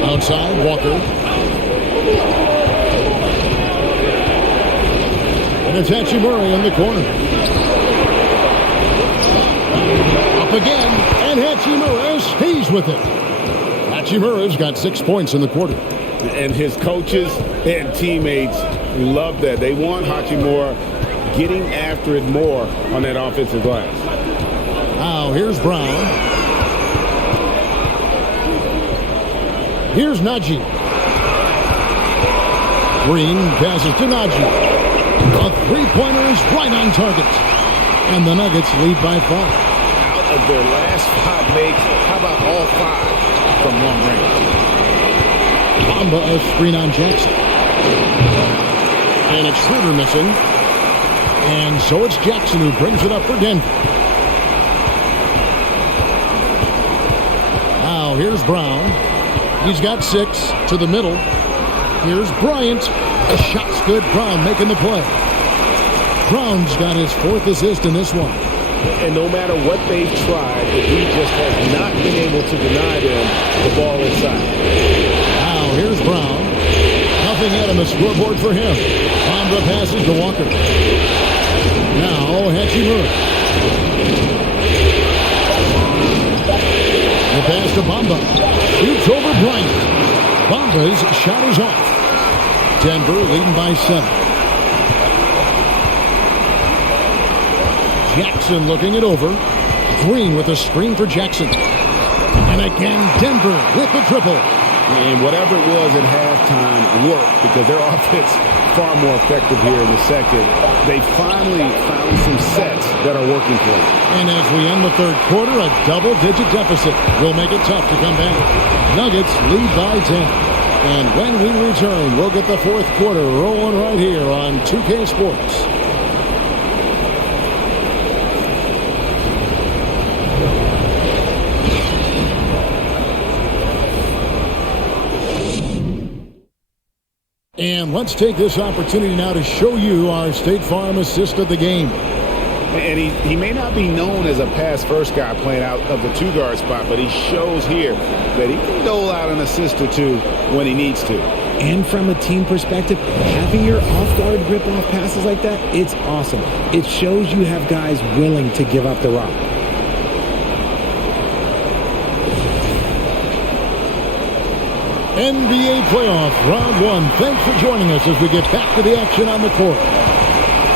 Outside, Walker. And it's Hachimura in the corner. Up again, and Hachimura stays with it. Hachimura's got 6 points in the quarter. And his coaches and teammates love that. They want Hachimura getting after it more on that offensive glass. Now, here's Brown. Here's Naji. Green passes to Naji. A three-pointer is right on target. And the Nuggets lead by 5. Out of their last 5 makes, how about all 5 from long range? Bamba a screen on Jackson. And it's Schroeder missing. And so it's Jackson who brings it up for Denver. Now here's Brown. He's got 6 to the middle. Here's Bryant. The shot's good. Brown making the play. Brown's got his 4th assist in this one. And no matter what they've tried, the D just has not been able to deny them the ball inside. Now here's Brown. Nothing yet on the scoreboard for him. Bamba passes to Walker. Now Hachimura. The pass to Bamba. Shoots over Bryant. Bamba's shot is off. Denver leading by 7. Jackson looking it over. Green with a screen for Jackson. And again, Denver with the triple. And whatever it was at halftime worked because their offense far more effective here in the second. They finally found some sets that are working for them. And as we end the third quarter, a double-digit deficit will make it tough to come back. Nuggets lead by 10. And when we return, we'll get the fourth quarter rolling right here on 2K Sports. And let's take this opportunity now to show you our State Farm assist of the game. And he may not be known as a pass-first guy playing out of the 2-guard spot, but he shows here that he can dole out an assist or 2 when he needs to. And from a team perspective, having your off-guard rip-off passes like that, it's awesome. It shows you have guys willing to give up the rock. NBA playoff round one. Thanks for joining us as we get back to the action on the court.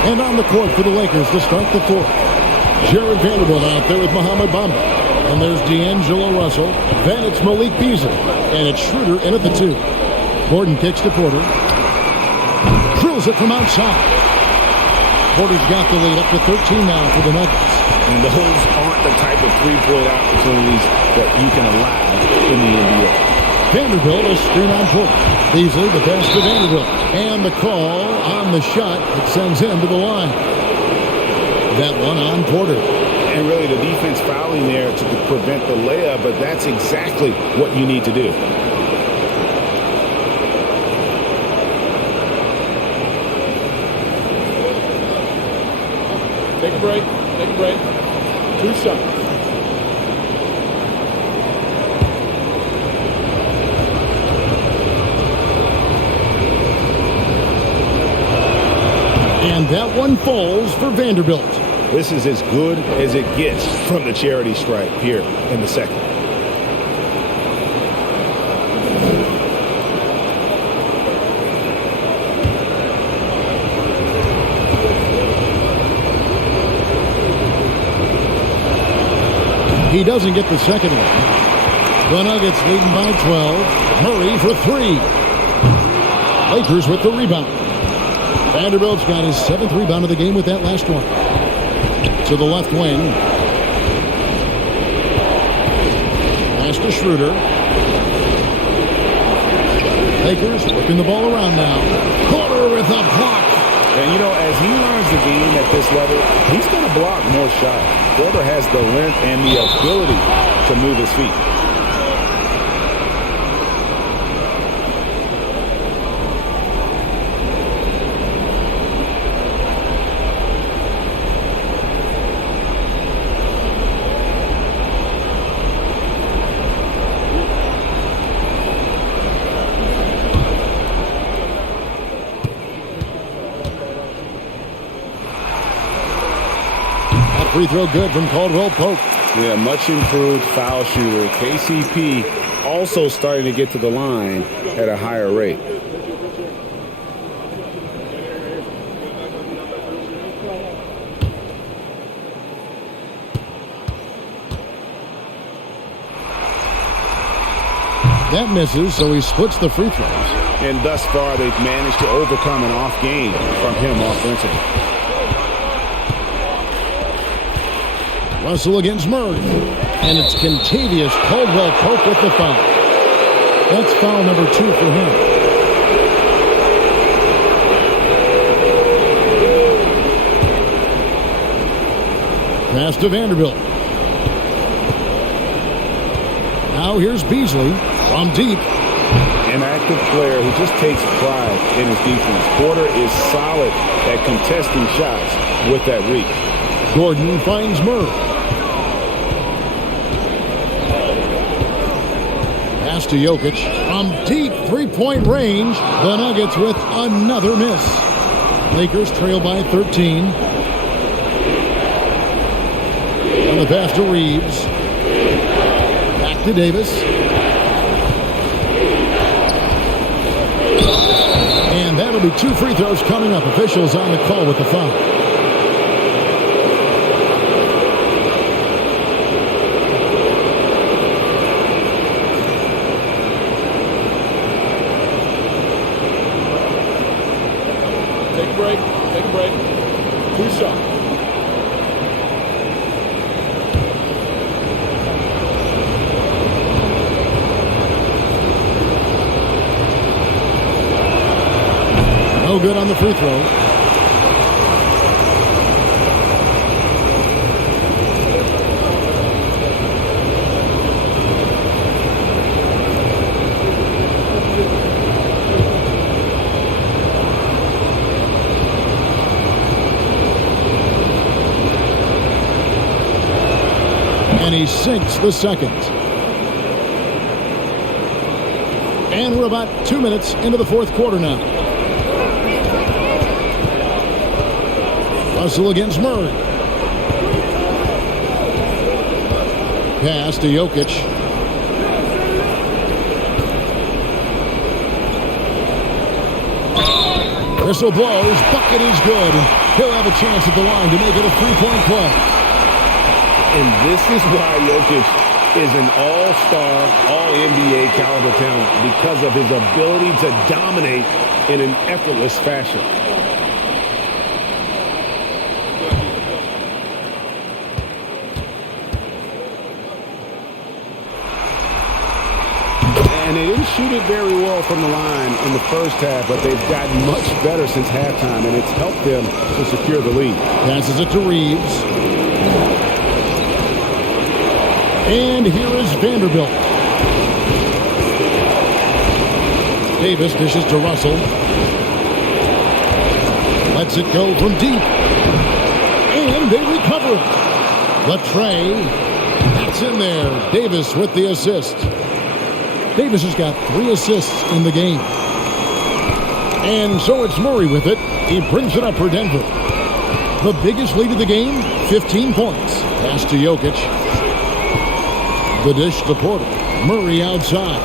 And on the court for the Lakers to start the fourth. Jared Vanderbilt out there with Mohamed Bamba. And there's D'Angelo Russell. Then it's Malik Beasley. And it's Schroeder in at the 2. Gordon kicks to Porter. Drills it from outside. Porter's got the lead up to 13 now for the Nuggets. And those aren't the type of three-point opportunities that you can allow in the NBA. Vanderbilt, a screen on Porter. Beasley, the pass to Vanderbilt. And the call on the shot that sends him to the line. That one on Porter. And really the defense fouling there to prevent the layup, but that's exactly what you need to do. Take a break. Take a break. 2 shots. And that one falls for Vanderbilt. This is as good as it gets from the charity stripe here in the second. He doesn't get the second one. The Nuggets leading by 12. Murray for 3. Lakers with the rebound. Vanderbilt's got his 7th rebound of the game with that last one. To the left wing. Pass to Schroeder. Lakers working the ball around now. Porter with a block. And, you know, as he learns the game at this level, he's going to block more shots. Porter has the length and the ability to move his feet. Free throw good from Caldwell Pope. Yeah, much improved foul shooter. KCP also starting to get to the line at a higher rate. That misses, so he splits the free throws. And thus far, they've managed to overcome an off game from him offensively. Russell against Murray. And it's Kentavious Caldwell Pope with the foul. That's foul number 2 for him. Pass to Vanderbilt. Now here's Beasley from deep. An active player who just takes pride in his defense. Porter is solid at contesting shots with that reach. Gordon finds Murray. Pass to Jokic from deep three-point range. The Nuggets with another miss. Lakers trail by 13. And the pass to Reeves. Back to Davis. And that'll be 2 free throws coming up. Officials on the call with the foul. Take a break. 2 shots. No good on the free throw. And he sinks the second. And we're about 2 minutes into the fourth quarter now. Russell against Murray. Pass to Jokic. Whistle blows. Bucket is good. He'll have a chance at the line to make it a three-point play. And this is why Jokic is an all-star, all-NBA caliber talent, because of his ability to dominate in an effortless fashion. And they didn't shoot it very well from the line in the first half, but they've gotten much better since halftime, and it's helped them to secure the lead. Passes it to Reeves. And here is Vanderbilt. Davis dishes to Russell. Lets it go from deep. And they recover it. Latrey. That's in there. Davis with the assist. Davis has got 3 assists in the game. And so it's Murray with it. He brings it up for Denver. The biggest lead of the game, 15 points. Pass to Jokic. The dish to Porter. Murray outside.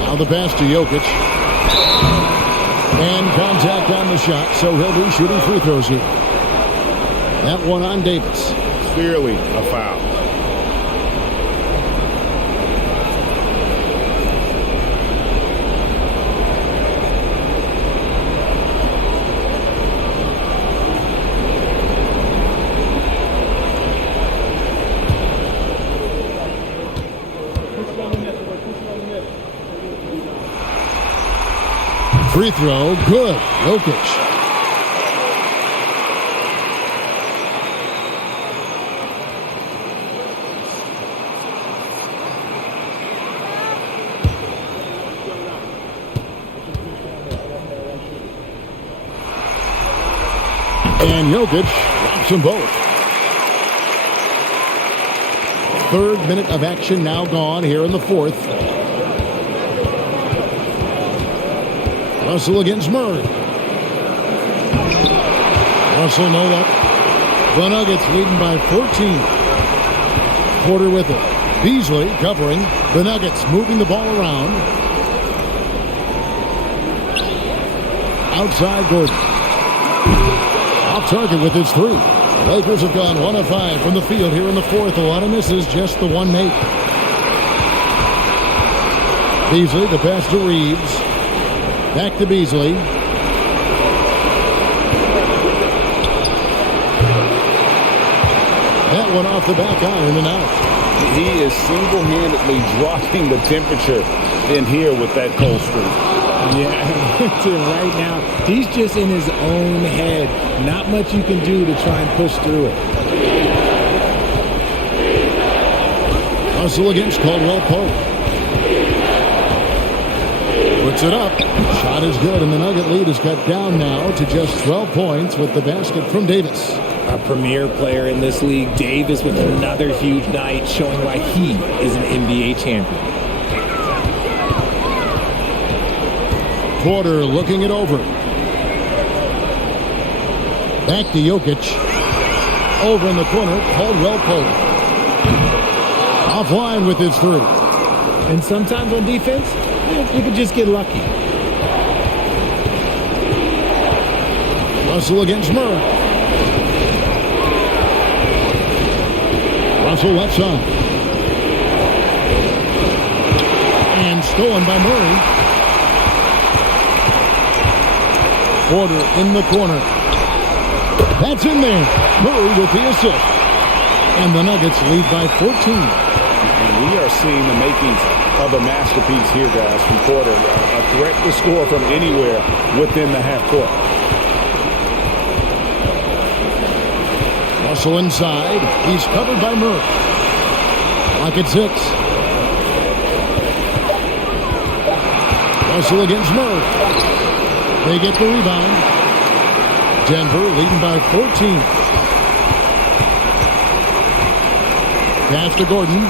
Now the pass to Jokic. And contact on the shot, so he'll be shooting free throws here. That one on Davis. Clearly a foul. Free throw, good. Jokic. And Jokic drops them both. 3rd minute of action now gone here in the 4th. Russell against Murray. Russell no luck. The Nuggets leading by 14. Porter with it. Beasley covering. The Nuggets moving the ball around. Outside Gordon. Off target with his 3. Lakers have gone 1 of 5 from the field here in the 4th. A lot of misses, just the one make. Beasley, the pass to Reeves. Back to Beasley. That one off the back iron and out. He is single-handedly dropping the temperature in here with that cold streak. Yeah, right now, he's just in his own head. Not much you can do to try and push through it. Russell against Caldwell Pope. Puts it up. Shot is good, and the Nugget lead is cut down now to just 12 points with the basket from Davis. A premier player in this league, Davis, with another huge night, showing why he is an NBA champion. Porter looking it over. Back to Jokic. Over in the corner, Caldwell Pope. Offline with his 3. And sometimes on defense, you can just get lucky. Russell against Murray. Russell left side. And stolen by Murray. Porter in the corner. That's in there. Murray with the assist. And the Nuggets lead by 14. And we are seeing the makings of a masterpiece here, guys, from Porter. A threat to score from anywhere within the half court. Russell inside. He's covered by Murray. Clock at 6. Russell against Murray. They get the rebound. Denver leading by 14. Pass to Gordon.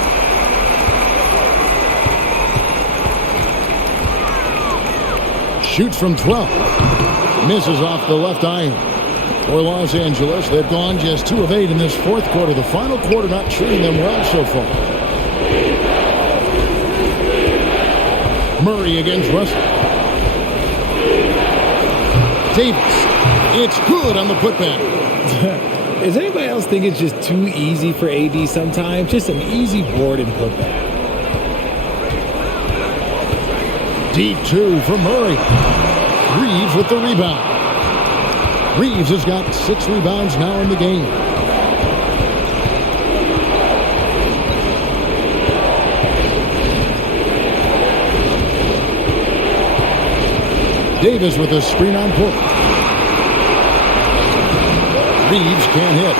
Shoots from 12. Misses off the left iron. For Los Angeles, they've gone just 2 of 8 in this 4th quarter. The final quarter not treating them well so far. Murray against Russell. Davis. It's good on the putback. Does anybody else think it's just too easy for AD sometimes? Just an easy board and putback. Deep two from Murray. Reeves with the rebound. Reeves has got 6 rebounds now in the game. Davis with a screen on Porter. Reeves can't hit.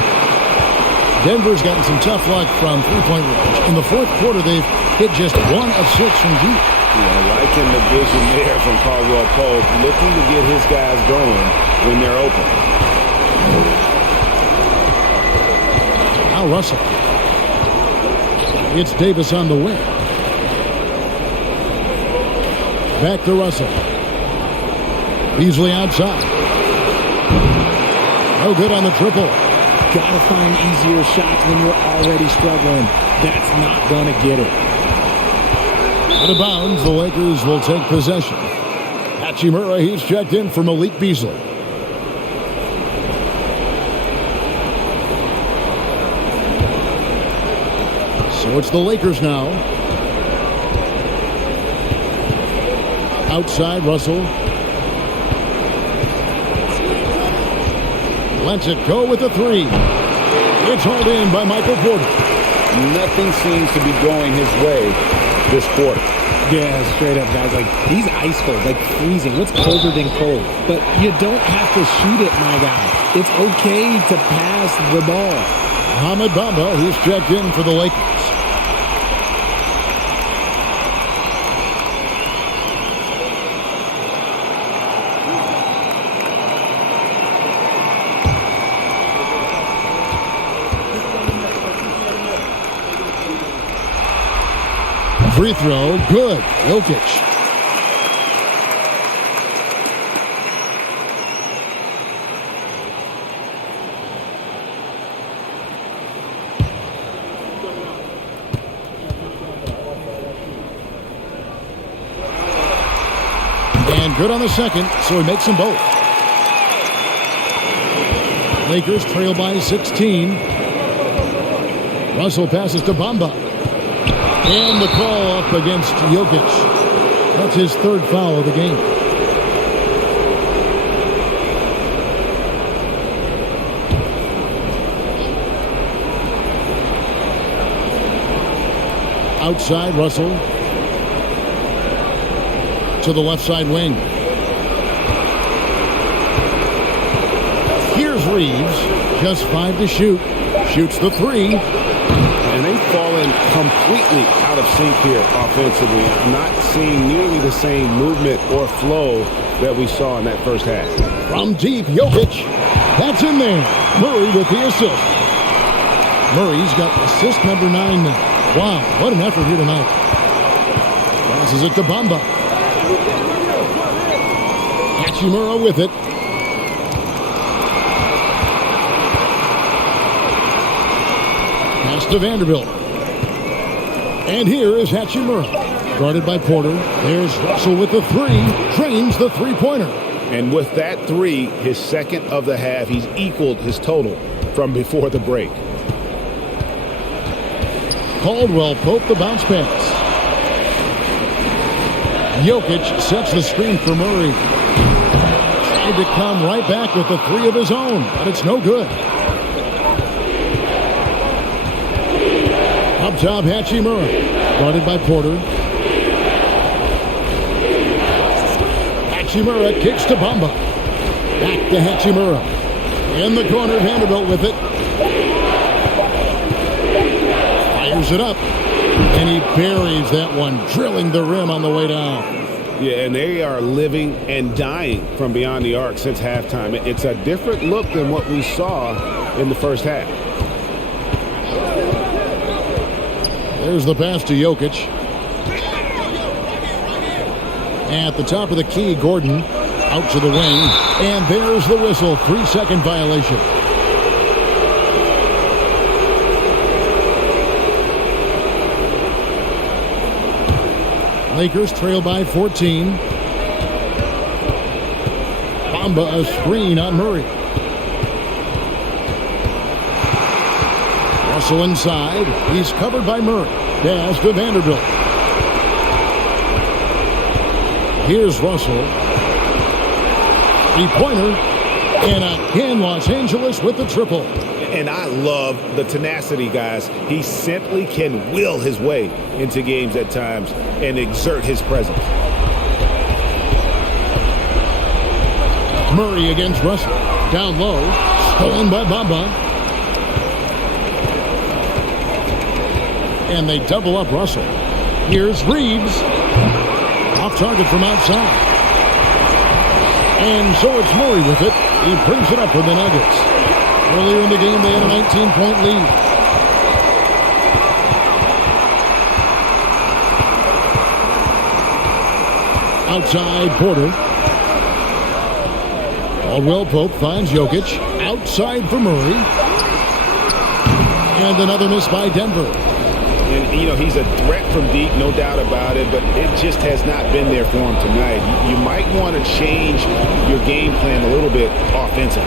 Denver's gotten some tough luck from three-point range. In the fourth quarter, they've hit just 1 of 6 from deep. Yeah, liking the vision there from Caldwell Pope, looking to get his guys going when they're open. Now Russell. It's Davis on the wing. Back to Russell. Beasley outside. No good on the triple. Gotta find easier shots when you're already struggling. That's not gonna get it. Out of bounds, the Lakers will take possession. Hachimura, he's checked in for Malik Beasley. So it's the Lakers now. Outside, Russell. Lets it go with the 3. It's hauled in by Michael Porter. Nothing seems to be going his way this quarter. Yeah, straight up, guys. Like, he's ice cold, like freezing. What's colder than cold? But you don't have to shoot it, my guy. It's okay to pass the ball. Ahmed Bamba, he's checked in for the Lakers. Free throw, good. Jokic. And good on the second, so he makes them both. Lakers trail by 16. Russell passes to Bamba. And the call up against Jokic. That's his 3rd foul of the game. Outside, Russell. To the left side wing. Here's Reeves. Just 5 to shoot. Shoots the 3. And they've fallen completely out of sync here offensively. I'm not seeing nearly the same movement or flow that we saw in that first half. From deep, Jokic. That's in there. Murray with the assist. Murray's got assist number 9 now. Wow, what an effort here tonight. Passes it to Bamba. Hachimura with it. To Vanderbilt. And here is Hachimura. Guarded by Porter. There's Russell with the 3. Drains the 3-pointer. And with that 3, his second of the half, he's equaled his total from before the break. Caldwell Pope the bounce pass. Jokic sets the screen for Murray. Tried to come right back with the 3 of his own, but it's no good. Up top, Hachimura. Guarded by Porter. Hachimura kicks to Bamba. Back to Hachimura. In the corner, Vanderbilt with it. Fires it up. And he buries that one, drilling the rim on the way down. Yeah, and they are living and dying from beyond the arc since halftime. It's a different look than what we saw in the first half. There's the pass to Jokic. At the top of the key, Gordon out to the wing. And there's the whistle. 3-second violation. Lakers trail by 14. Bamba a screen on Murray. Russell inside. He's covered by Murray. Pass to Vanderbilt. Here's Russell. Three-pointer. And again, Los Angeles with the triple. And I love the tenacity, guys. He simply can will his way into games at times and exert his presence. Murray against Russell. Down low. Stolen by Bamba. And they double up Russell. Here's Reeves. Off target from outside. And so it's Murray with it. He brings it up for the Nuggets. Earlier in the game, they had a 19-point lead. Outside, Porter. Caldwell Pope finds Jokic. Outside for Murray. And another miss by Denver. And, you know, he's a threat from deep, no doubt about it, but it just has not been there for him tonight. You might want to change your game plan a little bit offensively.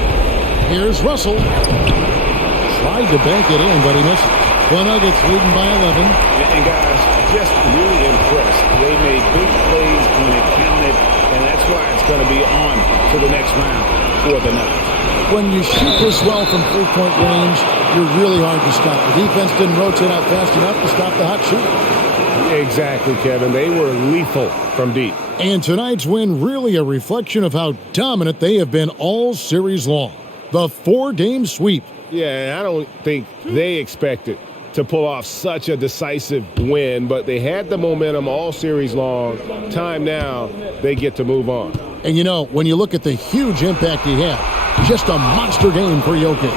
Here's Russell. Tried to bank it in, but he misses. The Nuggets leading by 11. And guys, just really impressed. They made big plays when it counted, and that's why it's going to be on to the next round for the Nuggets. When you shoot this well from three-point range, you're really hard to stop. The defense didn't rotate out fast enough to stop the hot shooter. Exactly, Kevin. They were lethal from deep. And tonight's win really a reflection of how dominant they have been all series long. The 4-game sweep. Yeah, I don't think they expected to pull off such a decisive win, but they had the momentum all series long. Time now, they get to move on. And you know, when you look at the huge impact he had, just a monster game for Jokic.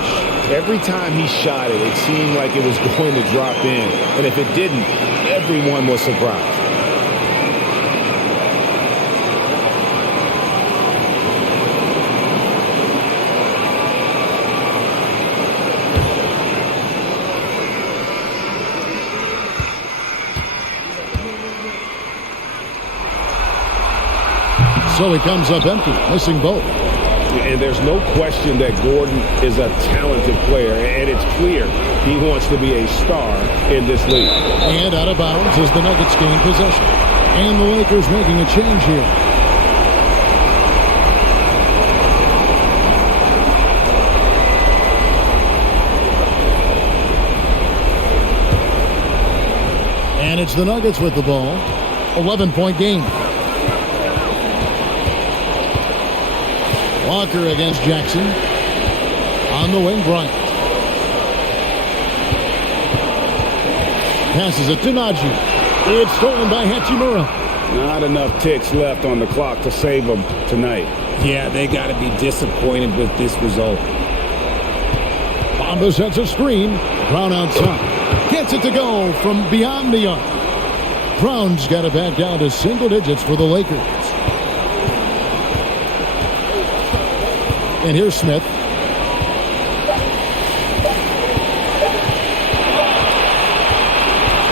Every time he shot it, it seemed like it was going to drop in. And if it didn't, everyone was surprised. So he comes up empty, missing both. And there's no question that Gordon is a talented player, and it's clear he wants to be a star in this league. And out of bounds as the Nuggets gain possession. And the Lakers making a change here. And it's the Nuggets with the ball. 11-point game. Walker against Jackson. On the wing, Bryant. Passes it to Najee. It's stolen by Hachimura. Not enough ticks left on the clock to save them tonight. Yeah, they got to be disappointed with this result. Bamba sets a screen. Brown outside. Gets it to go from beyond the arc. Brown's got it back down to single digits for the Lakers. And here's Smith.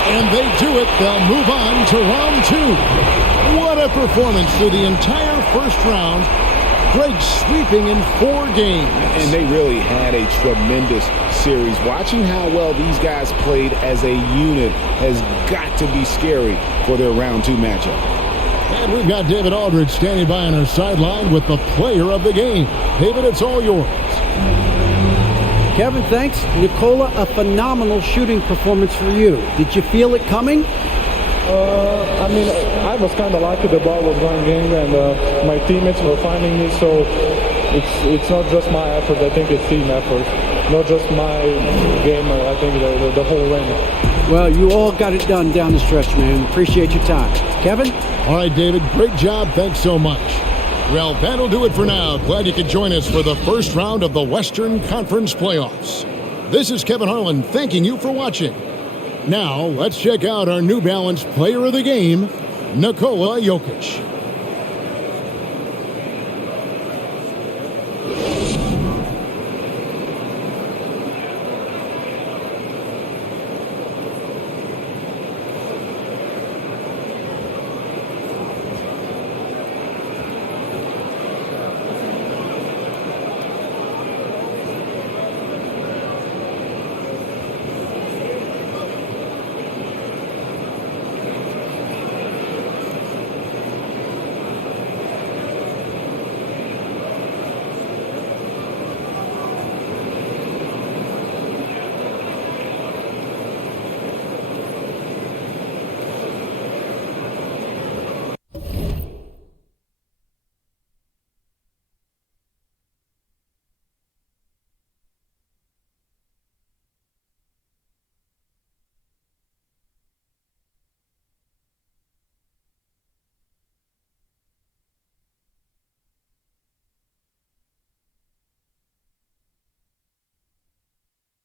And they do it. They'll move on to round 2. What a performance through the entire first round. Greg sweeping in 4 games. And they really had a tremendous series. Watching how well these guys played as a unit has got to be scary for their round 2 matchup. And we've got David Aldridge standing by on our sideline with the player of the game. David, it's all yours. Kevin, thanks. Nikola, a phenomenal shooting performance for you. Did you feel it coming? I mean, I was kind of lucky the ball was going in, and my teammates were finding me, so it's not just my effort. I think it's team effort, not just my game. I think the whole ring. Well, you all got it done down the stretch, man. Appreciate your time. Kevin? All right, David, great job. Thanks so much. Well, that'll do it for now. Glad you could join us for the first round of the Western Conference Playoffs. This is Kevin Harlan thanking you for watching. Now, let's check out our New Balance player of the game, Nikola Jokic.